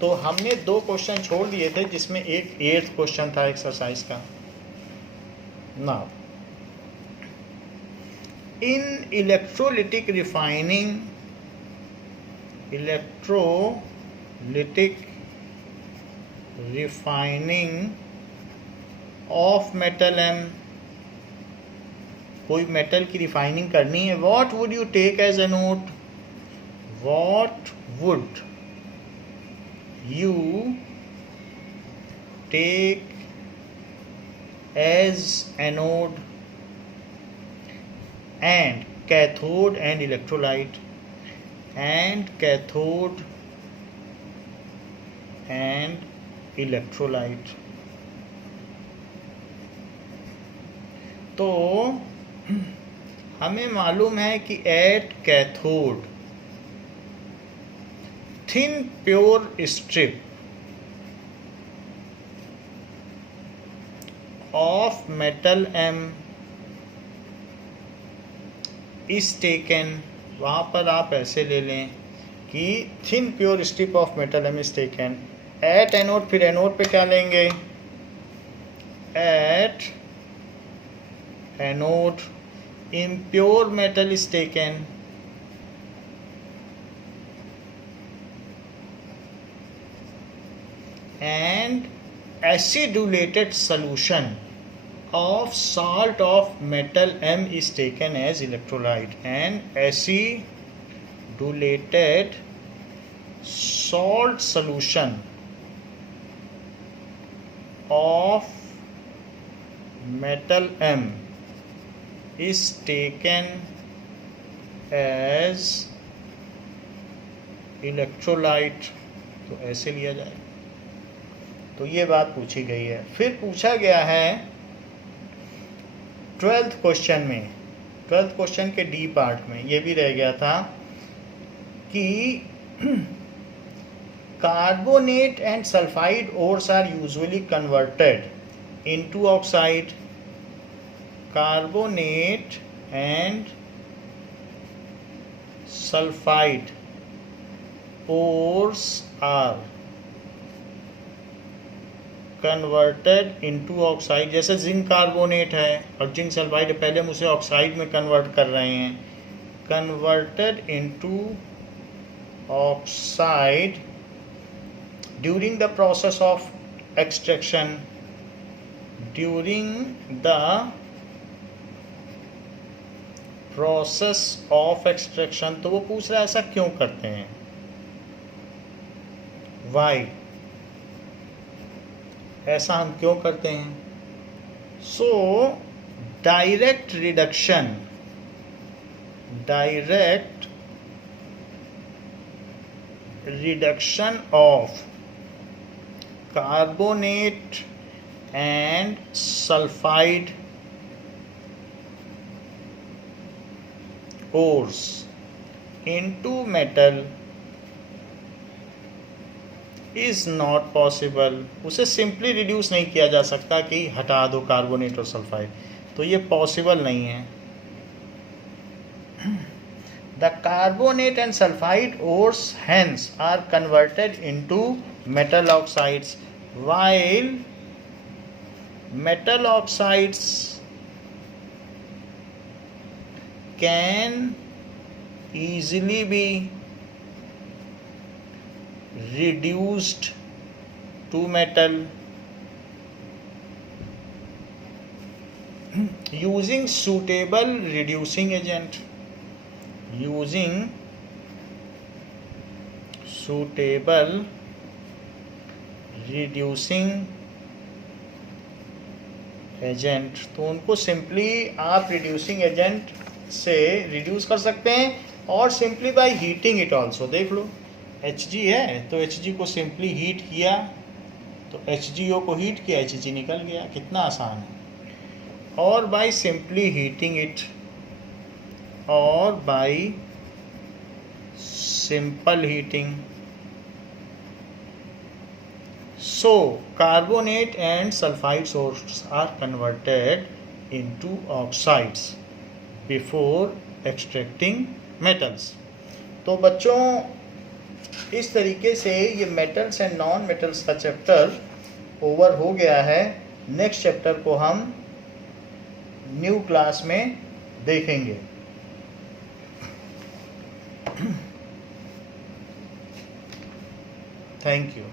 तो हमने 2 क्वेश्चन छोड़ दिए थे जिसमें एक 8th क्वेश्चन था एक्सरसाइज का. Now in electrolytic refining of metal M. कोई मेटल की रिफाइनिंग करनी है. What would you take as a note, what would you take as anode and cathode and electrolyte, and cathode and electrolyte. तो हमें मालूम है कि at cathode thin pure strip of metal M is taken, वहाँ पर आप ऐसे ले लें कि thin pure strip of metal M is taken at anode, फिर एनोड पे क्या लेंगे, at anode impure metal is taken and acidulated solution of salt of metal M is taken as electrolyte, and acidulated salt solution of metal M is taken as electrolyte. तो ऐसे लिया जाए। तो ये बात पूछी गई है। फिर पूछा गया है 12th क्वेश्चन में, 12th क्वेश्चन के डी पार्ट में ये भी रह गया था कि carbonate and sulphide ores are usually converted into oxide, carbonate and sulfide ores are converted into oxide। जैसे जिंक कार्बोनेट है और जिंक सल्फाइड है, पहले हम उसे ऑक्साइड में कन्वर्ट कर रहे हैं, converted into oxide during the process of extraction, during the process of extraction. तो वो पूछ रहा है ऐसा क्यों करते हैं, वाई, ऐसा हम क्यों करते हैं। So direct reduction of carbonate and sulphide ores into metal is not possible। उसे सिंपली रिड्यूस नहीं किया जा सकता कि हटा दो कार्बोनेट और सल्फाइड, तो ये पॉसिबल नहीं है। The carbonate and sulphide ores hence are converted into metal oxides, while metal oxides can easily be reduced to metal using suitable reducing agent, using suitable reducing agent. तो उनको simply आप reducing agent से reduce कर सकते हैं, और simply by heating it also. देख लो Hg है तो Hg को सिंपली हीट किया, तो HgO को हीट किया, Hg निकल गया, कितना आसान है। और बाय सिंपली हीटिंग इट, और bye simple heating. So carbonate and sulfide ores are converted into oxides before extracting metals। तो बच्चों इस तरीके से ये मेटल्स एंड नॉन मेटल्स का चैप्टर ओवर हो गया है। नेक्स्ट चैप्टर को हम न्यू क्लास में देखेंगे। Thank you.